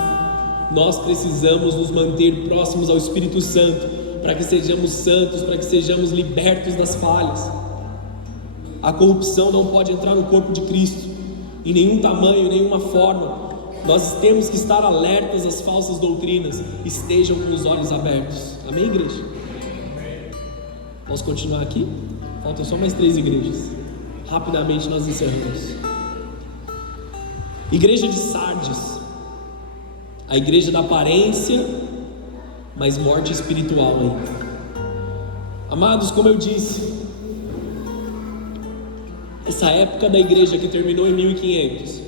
Nós precisamos nos manter próximos ao Espírito Santo, para que sejamos santos, para que sejamos libertos das falhas. A corrupção não pode entrar no corpo de Cristo, em nenhum tamanho, nenhuma forma. Nós temos que estar alertas às falsas doutrinas. Estejam com os olhos abertos. Amém, igreja? Posso continuar aqui? Faltam só mais 3 igrejas. Rapidamente nós encerramos. Igreja de Sardes, a igreja da aparência, mas morte espiritual ainda. Amados, como eu disse, essa época da igreja que terminou em 1500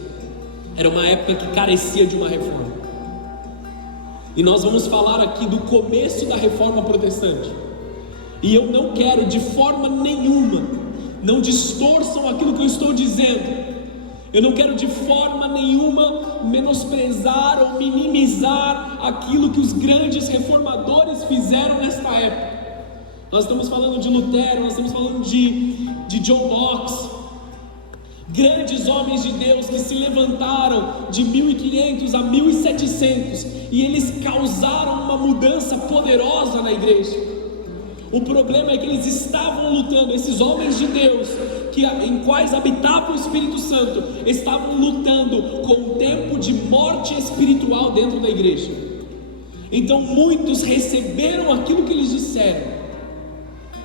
era uma época que carecia de uma reforma. E nós vamos falar aqui do começo da reforma protestante. E eu não quero de forma nenhuma, não distorçam aquilo que eu estou dizendo. Eu não quero de forma nenhuma menosprezar ou minimizar aquilo que os grandes reformadores fizeram nesta época. Nós estamos falando de Lutero, nós estamos falando de John Knox, grandes homens de Deus que se levantaram de 1500 a 1700 e eles causaram uma mudança poderosa na igreja. O problema é que eles estavam lutando, esses homens de Deus, em quais habitava o Espírito Santo, estavam lutando com um tempo de morte espiritual dentro da igreja. Então muitos receberam aquilo que eles disseram,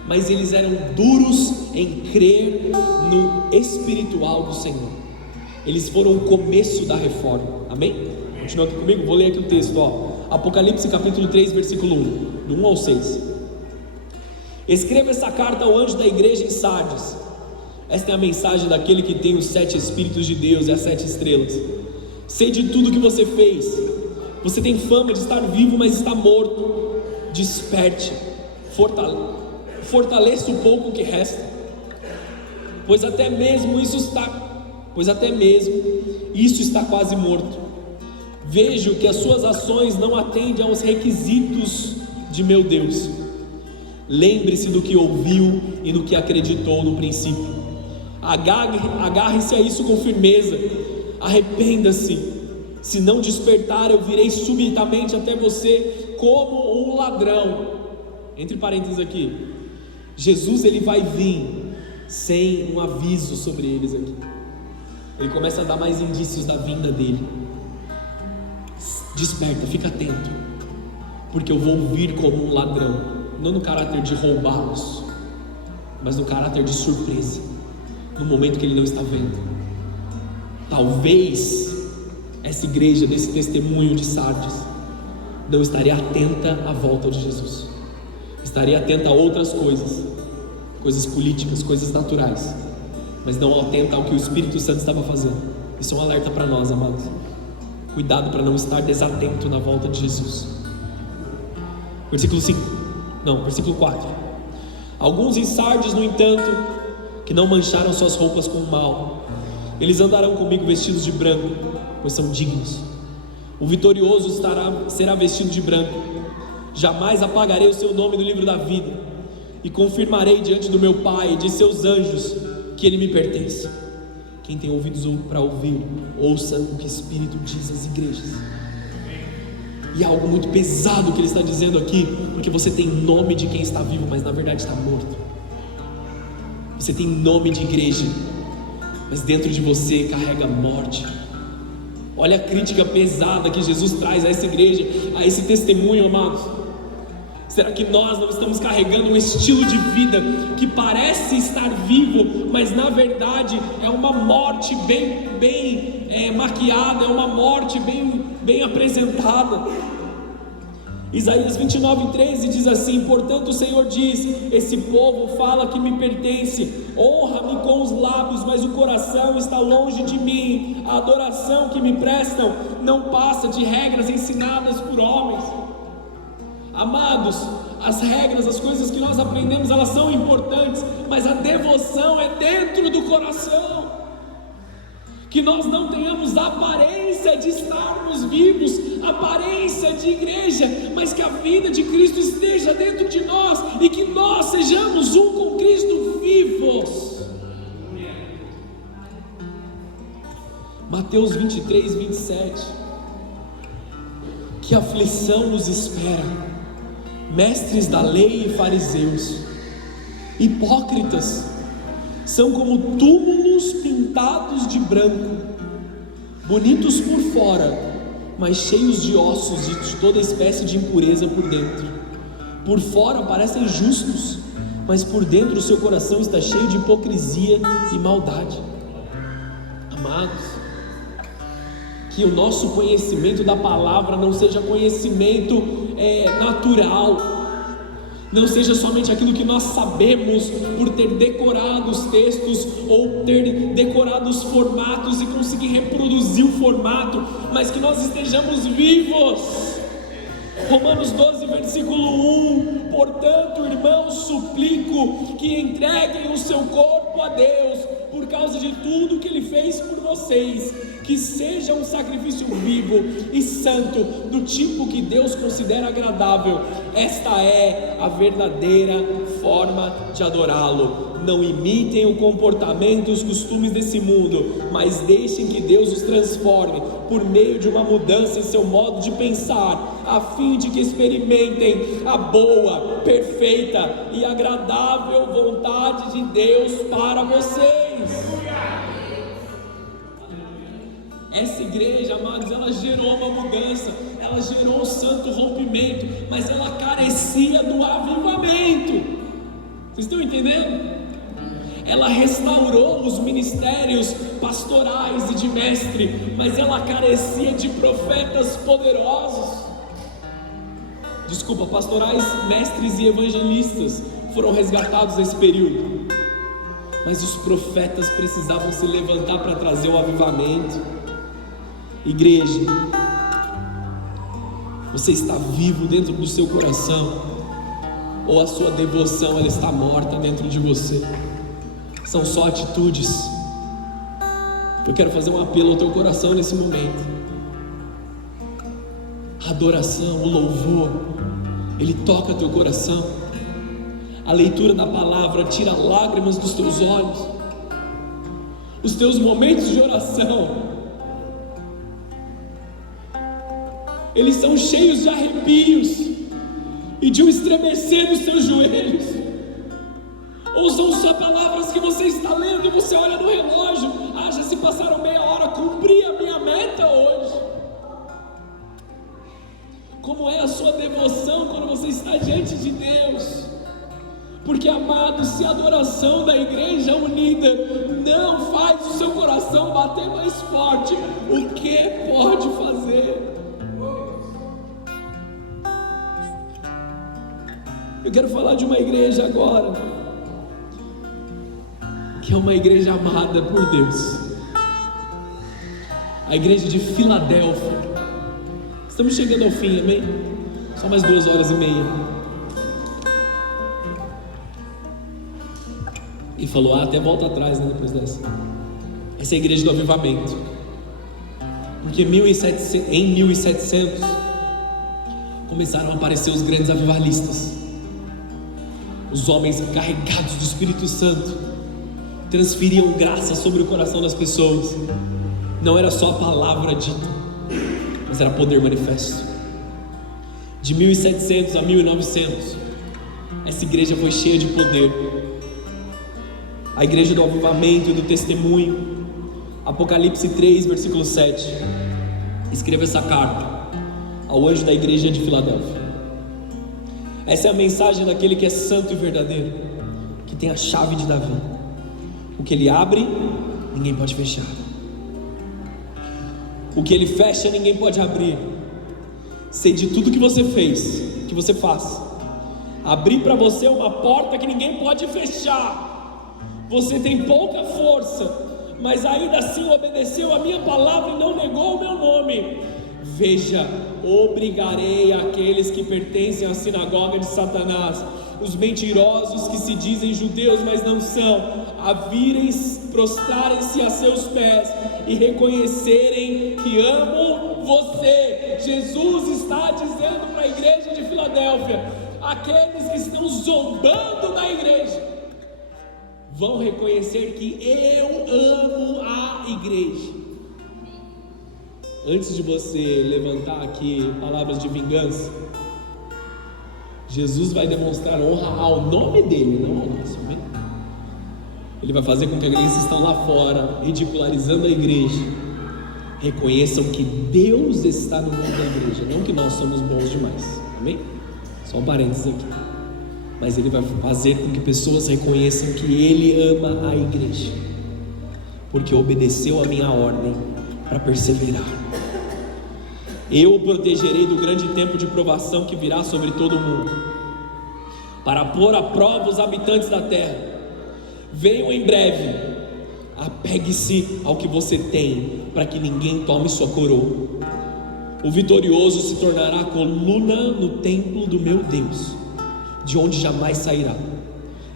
mas eles eram duros em crer no espiritual do Senhor. Eles foram o começo da reforma, amém? Continua aqui comigo, vou ler aqui o texto, Apocalipse capítulo 3, versículo 1, do 1 ao 6. Escreva essa carta ao anjo da igreja em Sardes. Esta é a mensagem daquele que tem os 7 Espíritos de Deus e as 7 estrelas. Sei de tudo que você fez. Você tem fama de estar vivo, mas está morto. Desperte, fortaleça o pouco que resta, pois até mesmo isso está quase morto. Vejo que as suas ações não atendem aos requisitos de meu Deus. Lembre-se do que ouviu e no que acreditou no princípio. Agarre-se a isso com firmeza. Arrependa-se. Se não despertar, eu virei subitamente até você como um ladrão. Entre parênteses aqui, Jesus ele vai vir sem um aviso sobre eles aqui. Ele começa a dar mais indícios da vinda dele. Desperta, fica atento, porque eu vou vir como um ladrão. Não no caráter de roubá-los, mas no caráter de surpresa, no momento que ele não está vendo. Talvez essa igreja desse testemunho de Sardes não estaria atenta à volta de Jesus, estaria atenta a outras coisas políticas, coisas naturais, mas não atenta ao que o Espírito Santo estava fazendo. Isso é um alerta para nós, amados. Cuidado para não estar desatento na volta de Jesus. Versículo 5. Não, versículo 4. Alguns em Sardes, no entanto, que não mancharam suas roupas com o mal, eles andarão comigo vestidos de branco, pois são dignos. O vitorioso será vestido de branco. Jamais apagarei o seu nome no livro da vida, e confirmarei diante do meu Pai e de seus anjos que ele me pertence. Quem tem ouvidos para ouvir, ouça o que o Espírito diz às igrejas. E é algo muito pesado que ele está dizendo aqui, porque você tem nome de quem está vivo, mas na verdade está morto. Você tem nome de igreja, mas dentro de você carrega morte. Olha a crítica pesada que Jesus traz a essa igreja, a esse testemunho, amados. Será que nós não estamos carregando um estilo de vida que parece estar vivo, mas na verdade é uma morte bem maquiada, é uma morte bem apresentada? Isaías 29:13 diz assim: portanto o Senhor diz, esse povo fala que me pertence, honra-me com os lábios, mas o coração está longe de mim. A adoração que me prestam não passa de regras ensinadas por homens. Amados, as regras, as coisas que nós aprendemos, elas são importantes, mas a devoção é dentro do coração. Que nós não tenhamos aparência de estarmos vivos, aparência de igreja, mas que a vida de Cristo esteja dentro de nós e que nós sejamos um com Cristo vivos. Mateus 23:27. Que aflição nos espera, mestres da lei e fariseus, hipócritas, são como túmulos pintados de branco, bonitos por fora, mas cheios de ossos e de toda espécie de impureza por dentro. Por fora parecem justos, mas por dentro o seu coração está cheio de hipocrisia e maldade. Amados, que o nosso conhecimento da palavra não seja conhecimento natural, não seja somente aquilo que nós sabemos por ter decorado os textos ou ter decorado os formatos e conseguir reproduzir o formato, mas que nós estejamos vivos. Romanos 12, versículo 1: portanto, irmãos, suplico que entreguem o seu corpo a Deus, por causa de tudo que Ele fez por vocês, que seja um sacrifício vivo e santo, do tipo que Deus considera agradável. Esta é a verdadeira forma de adorá-lo. Não imitem o comportamento e os costumes desse mundo, mas deixem que Deus os transforme por meio de uma mudança em seu modo de pensar, a fim de que experimentem a boa, perfeita e agradável vontade de Deus para vocês. Essa igreja, amados, ela gerou uma mudança, ela gerou um santo rompimento, mas ela carecia do avivamento. Vocês estão entendendo? Ela restaurou os ministérios pastorais e de mestre, mas ela carecia de profetas poderosos. Desculpa, pastorais, mestres e evangelistas foram resgatados nesse período, mas os profetas precisavam se levantar para trazer o avivamento. Igreja, você está vivo dentro do seu coração, ou a sua devoção ela está morta dentro de você? São só atitudes. Eu quero fazer um apelo ao teu coração nesse momento. A adoração, o louvor, ele toca teu coração. A leitura da palavra tira lágrimas dos teus olhos. Os teus momentos de oração, eles são cheios de arrepios e de um estremecer dos seus joelhos. Ou são só palavras que você está lendo e você olha no relógio: ah, já se passaram meia hora, cumpri a minha meta hoje. Como é a sua devoção quando você está diante de Deus? Porque, amados, se a adoração da igreja unida não faz o seu coração bater mais forte, o que pode fazer? Eu quero falar de uma igreja agora, que é uma igreja amada por Deus, a igreja de Filadélfia. Estamos chegando ao fim, amém? Só mais 2h30. E falou, até volta atrás, né, depois dessa. Essa é a igreja do avivamento. Porque em 1700 começaram a aparecer os grandes avivalistas. Os homens carregados do Espírito Santo transferiam graça sobre o coração das pessoas. Não era só a palavra dita, mas era poder manifesto. De 1700 a 1900, essa igreja foi cheia de poder. A igreja do avivamento e do testemunho. Apocalipse 3, versículo 7. Escreva essa carta ao anjo da igreja de Filadélfia. Essa é a mensagem daquele que é santo e verdadeiro, que tem a chave de Davi. O que ele abre, ninguém pode fechar. O que ele fecha, ninguém pode abrir. Sei de tudo que você fez, que você faz. Abri para você uma porta que ninguém pode fechar. Você tem pouca força, mas ainda assim obedeceu a minha palavra e não negou o meu nome. Veja, obrigarei aqueles que pertencem à sinagoga de Satanás, os mentirosos que se dizem judeus, mas não são, a virem, prostrarem-se a seus pés e reconhecerem que amo você. Jesus está dizendo para a igreja de Filadélfia: aqueles que estão zombando da igreja vão reconhecer que eu amo a igreja. Antes de você levantar aqui palavras de vingança, Jesus vai demonstrar honra ao nome dele, não ao nosso, amém? Ele vai fazer com que aqueles que estão lá fora, ridicularizando a igreja, reconheçam que Deus está no meio da igreja, não que nós somos bons demais, amém? Só um parênteses aqui. Mas ele vai fazer com que pessoas reconheçam que ele ama a igreja, porque obedeceu a minha ordem para perseverar. Eu o protegerei do grande tempo de provação que virá sobre todo o mundo, para pôr à prova os habitantes da terra. Venham em breve, apegue-se ao que você tem, para que ninguém tome sua coroa. O vitorioso se tornará coluna no templo do meu Deus, de onde jamais sairá.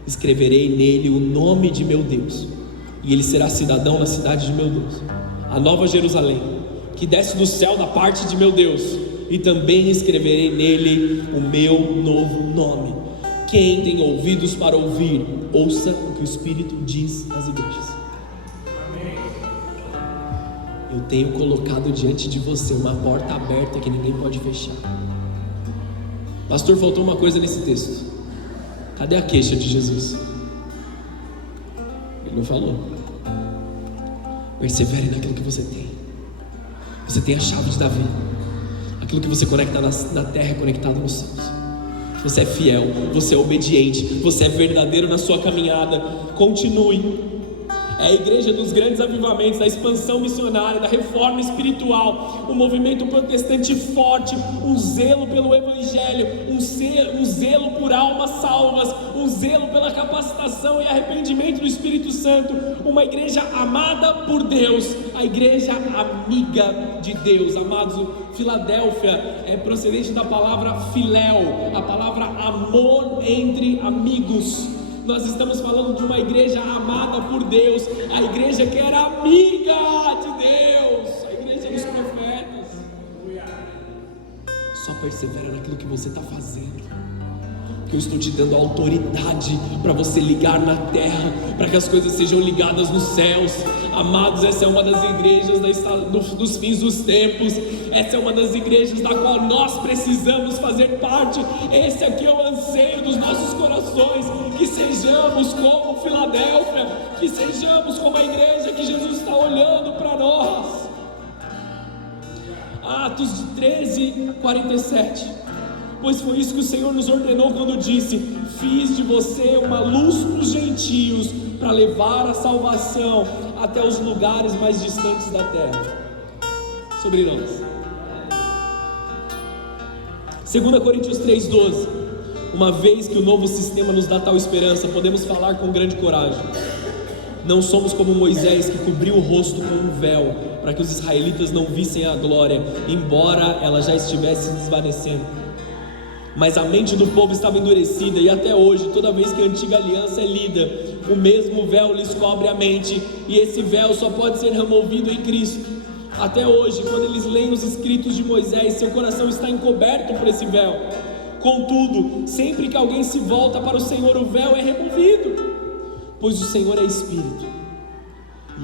Escreverei nele o nome de meu Deus, e ele será cidadão na cidade de meu Deus, a nova Jerusalém, que desce do céu da parte de meu Deus, e também escreverei nele o meu novo nome. Quem tem ouvidos para ouvir, ouça o que o Espírito diz às igrejas. Eu tenho colocado diante de você uma porta aberta que ninguém pode fechar. Pastor, faltou uma coisa nesse texto. Cadê a queixa de Jesus? Ele não falou. Persevere naquilo que você tem. Você tem a chave de Davi. Aquilo que você conecta na terra é conectado nos céus. Você é fiel, você é obediente, você é verdadeiro na sua caminhada. Continue. É a igreja dos grandes avivamentos, da expansão missionária, da reforma espiritual, um movimento protestante forte, um zelo pelo evangelho, um zelo por almas salvas, um zelo pela capacitação e arrependimento do Espírito Santo, uma igreja amada por Deus, a igreja amiga de Deus. Amados, Filadélfia é procedente da palavra filéu, a palavra amor entre amigos. Nós estamos falando de uma igreja amada por Deus, a igreja que era amiga de Deus, a igreja dos profetas. Só persevera naquilo que você está fazendo, que eu estou te dando autoridade para você ligar na terra, para que as coisas sejam ligadas nos céus. Amados, essa é uma das igrejas dos fins dos tempos. Essa é uma das igrejas da qual nós precisamos fazer parte. Esse aqui é o anseio dos nossos corações, que sejamos como Filadélfia, que sejamos como a igreja que Jesus está olhando para nós. Atos 13, 47. Pois foi isso que o Senhor nos ordenou quando disse: fiz de você uma luz para os gentios, para levar a salvação até os lugares mais distantes da terra. Sobre nós. 2 Coríntios 3,12. Uma vez que o novo sistema nos dá tal esperança, podemos falar com grande coragem. Não somos como Moisés, que cobriu o rosto com um véu, para que os israelitas não vissem a glória, embora ela já estivesse desvanecendo. Mas a mente do povo estava endurecida, e até hoje, toda vez que a antiga aliança é lida, o mesmo véu lhes cobre a mente, e esse véu só pode ser removido em Cristo. Até hoje, quando eles leem os escritos de Moisés, seu coração está encoberto por esse véu. Contudo, sempre que alguém se volta para o Senhor, o véu é removido, pois o Senhor é Espírito,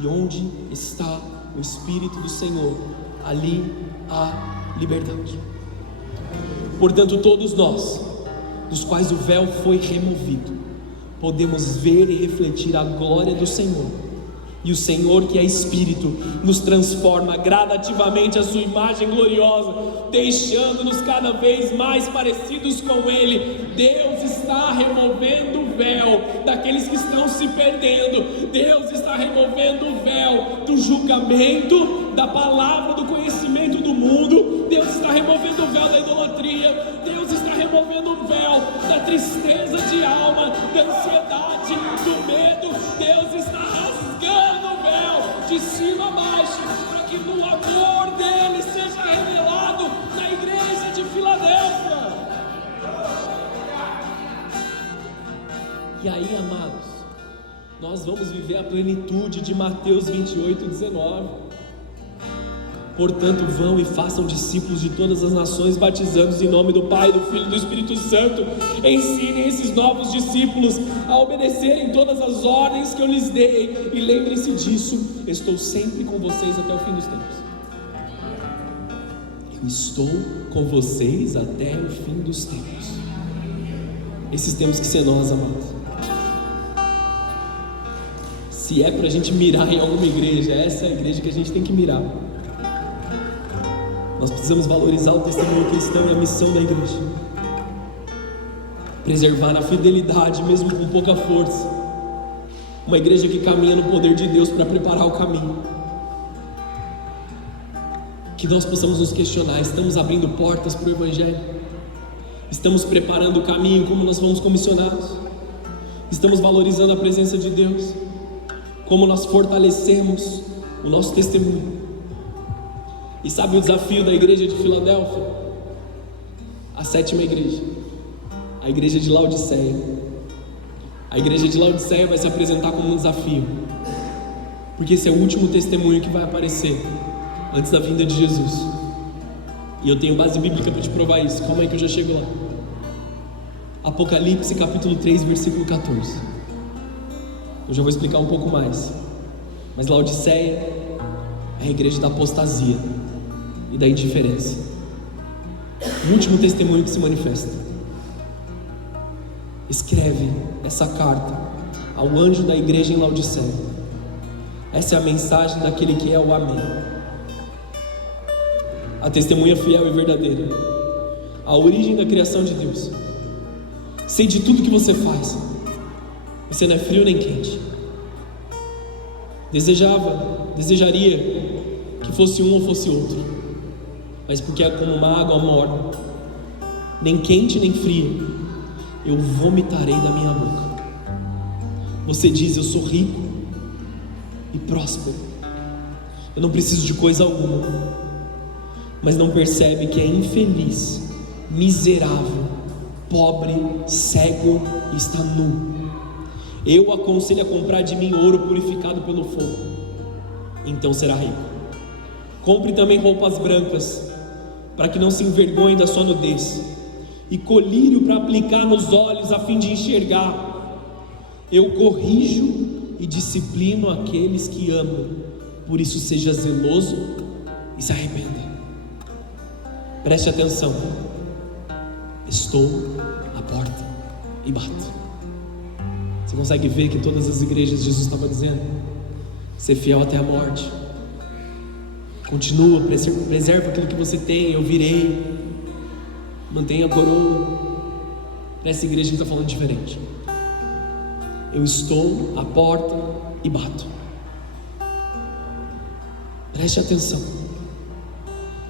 e onde está o Espírito do Senhor, ali há liberdade. Portanto, todos nós, dos quais o véu foi removido, podemos ver e refletir a glória do Senhor. E o Senhor, que é Espírito, nos transforma gradativamente à sua imagem gloriosa, deixando-nos cada vez mais parecidos com Ele. Deus está removendo o véu daqueles que estão se perdendo. Deus está removendo o véu do julgamento, da palavra, do conhecimento do mundo. Deus está removendo o véu da idolatria. Deus está removendo o véu da tristeza de alma, da ansiedade, do medo. Deus está rasgando o véu de cima a baixo, para que no amor dele seja revelado na igreja de Filadélfia. E aí, amados, nós vamos viver a plenitude de Mateus 28:19. Portanto, vão e façam discípulos de todas as nações, batizando-os em nome do Pai, do Filho e do Espírito Santo. Ensinem esses novos discípulos a obedecerem todas as ordens que eu lhes dei, e lembrem-se disso: estou sempre com vocês até o fim dos tempos. Eu estou com vocês até o fim dos tempos. Esses temos que ser nós, amados. Se é para a gente mirar em alguma igreja, essa é a igreja que a gente tem que mirar. Nós precisamos valorizar o testemunho cristão e a missão da igreja, preservar a fidelidade mesmo com pouca força, uma igreja que caminha no poder de Deus para preparar o caminho. Que nós possamos nos questionar: estamos abrindo portas para o Evangelho? Estamos preparando o caminho como nós fomos comissionados? Estamos valorizando a presença de Deus? Como nós fortalecemos o nosso testemunho? E sabe o desafio da igreja de Filadélfia? A 7ª igreja, a igreja de Laodiceia. A igreja de Laodiceia vai se apresentar como um desafio, porque esse é o último testemunho que vai aparecer antes da vinda de Jesus. E eu tenho base bíblica para te provar isso. Calma aí que eu já chego lá. Apocalipse capítulo 3, versículo 14. Eu já vou explicar um pouco mais. Mas Laodiceia é a igreja da apostasia e da indiferença. O último testemunho que se manifesta. Escreve essa carta ao anjo da igreja em Laodiceia. Essa é a mensagem daquele que é o Amém, a testemunha fiel e verdadeira, a origem da criação de Deus. Sei de tudo que você faz. Você não é frio nem quente. Desejaria que fosse um ou fosse outro, mas porque é como uma água morna, nem quente nem fria, eu vomitarei da minha boca. Você diz: eu sou rico e próspero, eu não preciso de coisa alguma, mas não percebe que é infeliz, miserável, pobre, cego e está nu. Eu o aconselho a comprar de mim ouro purificado pelo fogo, então será rico. Compre também roupas brancas, para que não se envergonhe da sua nudez, e colírio para aplicar nos olhos, a fim de enxergar. Eu corrijo e disciplino aqueles que amam, por isso seja zeloso e se arrependa. Preste atenção: estou à porta e bato. Você consegue ver que em todas as igrejas Jesus estava dizendo: ser fiel até a morte. Continua, preserva aquilo que você tem. Eu virei, mantenha a coroa. Nessa igreja ele está falando diferente. Eu estou à porta e bato. Preste atenção: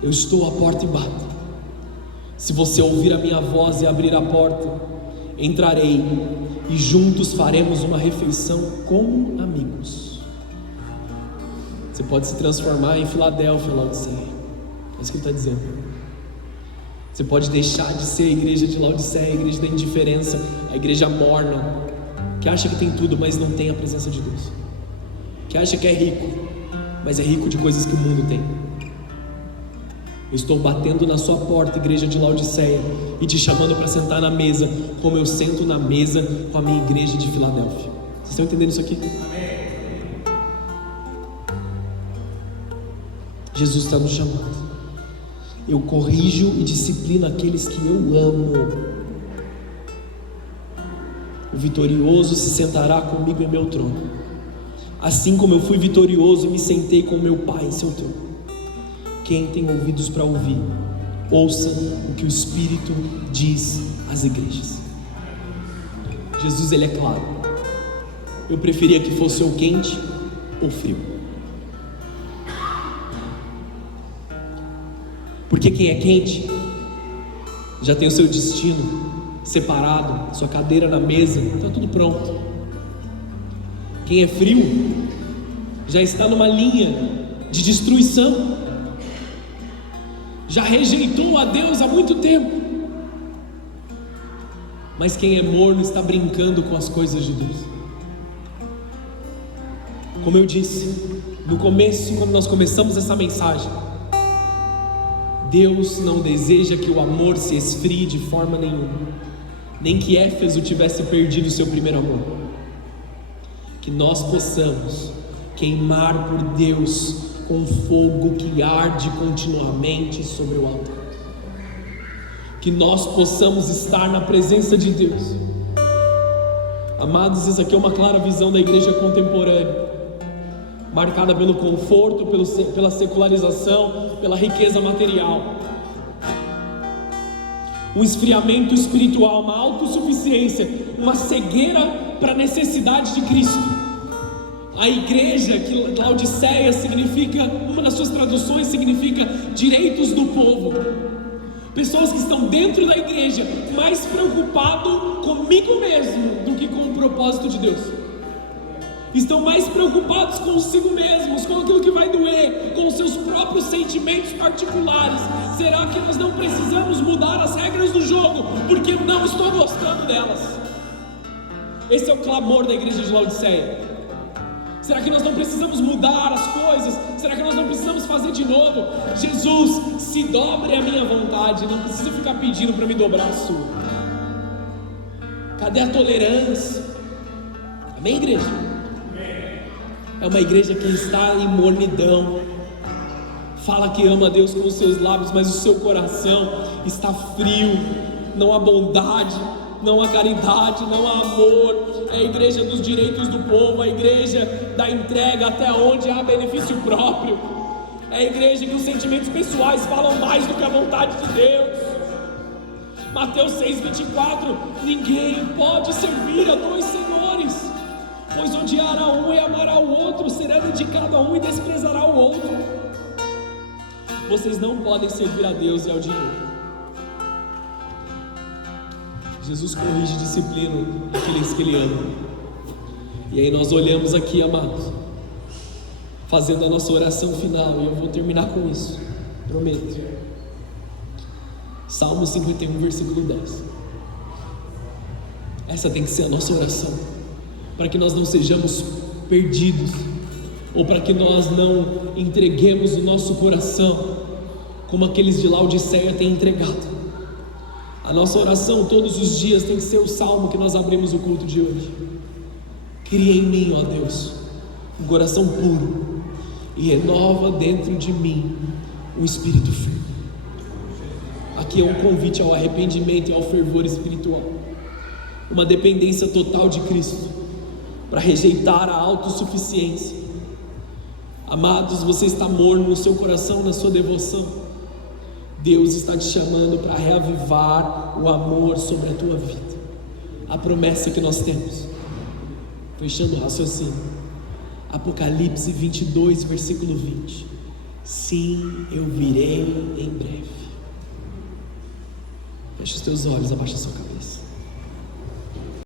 eu estou à porta e bato. Se você ouvir a minha voz e abrir a porta, entrarei e juntos faremos uma refeição como amigos. Você pode se transformar em Filadélfia, Laodiceia. É isso que ele está dizendo. Você pode deixar de ser a igreja de Laodiceia, a igreja da indiferença, a igreja morna, que acha que tem tudo, mas não tem a presença de Deus, que acha que é rico, mas é rico de coisas que o mundo tem. Eu estou batendo na sua porta, igreja de Laodiceia, e te chamando para sentar na mesa, como eu sento na mesa com a minha igreja de Filadélfia. Vocês estão entendendo isso aqui? Amém. Jesus está nos chamando. Eu corrijo e disciplino aqueles que eu amo. O vitorioso se sentará comigo em meu trono, assim como eu fui vitorioso e me sentei com meu Pai em seu trono. Quem tem ouvidos para ouvir, ouça o que o Espírito diz às igrejas. Jesus, ele é claro. Eu preferia que fosse ou quente ou frio, porque quem é quente já tem o seu destino separado, sua cadeira na mesa, está tudo pronto. Quem é frio já está numa linha de destruição, já rejeitou a Deus há muito tempo. Mas quem é morno está brincando com as coisas de Deus. Como eu disse no começo, quando nós começamos essa mensagem, Deus não deseja que o amor se esfrie de forma nenhuma, nem que Éfeso tivesse perdido o seu primeiro amor. Que nós possamos queimar por Deus com fogo que arde continuamente sobre o altar. Que nós possamos estar na presença de Deus. Amados, isso aqui é uma clara visão da igreja contemporânea, marcada pelo conforto, pela secularização, pela riqueza material. Um esfriamento espiritual, uma autossuficiência, uma cegueira para a necessidade de Cristo. A igreja, que Laodiceia significa, uma das suas traduções significa direitos do povo. Pessoas que estão dentro da igreja, mais preocupado comigo mesmo do que com o propósito de Deus. Estão mais preocupados consigo mesmos, com aquilo que vai doer, com os seus próprios sentimentos particulares. Será que nós não precisamos mudar as regras do jogo, porque eu não estou gostando delas? Esse é o clamor da igreja de Laodiceia. Será que nós não precisamos mudar as coisas? Será que nós não precisamos fazer de novo? Jesus, se dobre a minha vontade, não precisa ficar pedindo para me dobrar a sua. Cadê a tolerância? Amém, igreja? É uma igreja que está em mornidão. Fala que ama a Deus com os seus lábios, mas o seu coração está frio. Não há bondade, não há caridade, não há amor. É a igreja dos direitos do povo, a igreja da entrega até onde há benefício próprio. É a igreja que os sentimentos pessoais falam mais do que a vontade de Deus. Mateus 6,24: ninguém pode servir a dois senhores, pois odiará um e amará o outro, será dedicado a um e desprezará o outro. Vocês não podem servir a Deus e ao dinheiro. Jesus corrige e disciplina aqueles que Ele ama. E aí nós olhamos aqui, amados, fazendo a nossa oração final, e eu vou terminar com isso, prometo. Salmo 51, versículo 10. Essa tem que ser a nossa oração, para que nós não sejamos perdidos, ou para que nós não entreguemos o nosso coração como aqueles de Laodiceia têm entregado. A nossa oração todos os dias tem que ser o salmo que nós abrimos o culto de hoje. Cria em mim, ó Deus, um coração puro, e renova dentro de mim um espírito firme. Aqui é um convite ao arrependimento e ao fervor espiritual, uma dependência total de Cristo, para rejeitar a autossuficiência. Amados, você está morno no seu coração, na sua devoção. Deus está te chamando para reavivar o amor sobre a tua vida. A promessa que nós temos, fechando o raciocínio, Apocalipse 22, versículo 20: sim, eu virei em breve. Feche os teus olhos, abaixa a sua cabeça.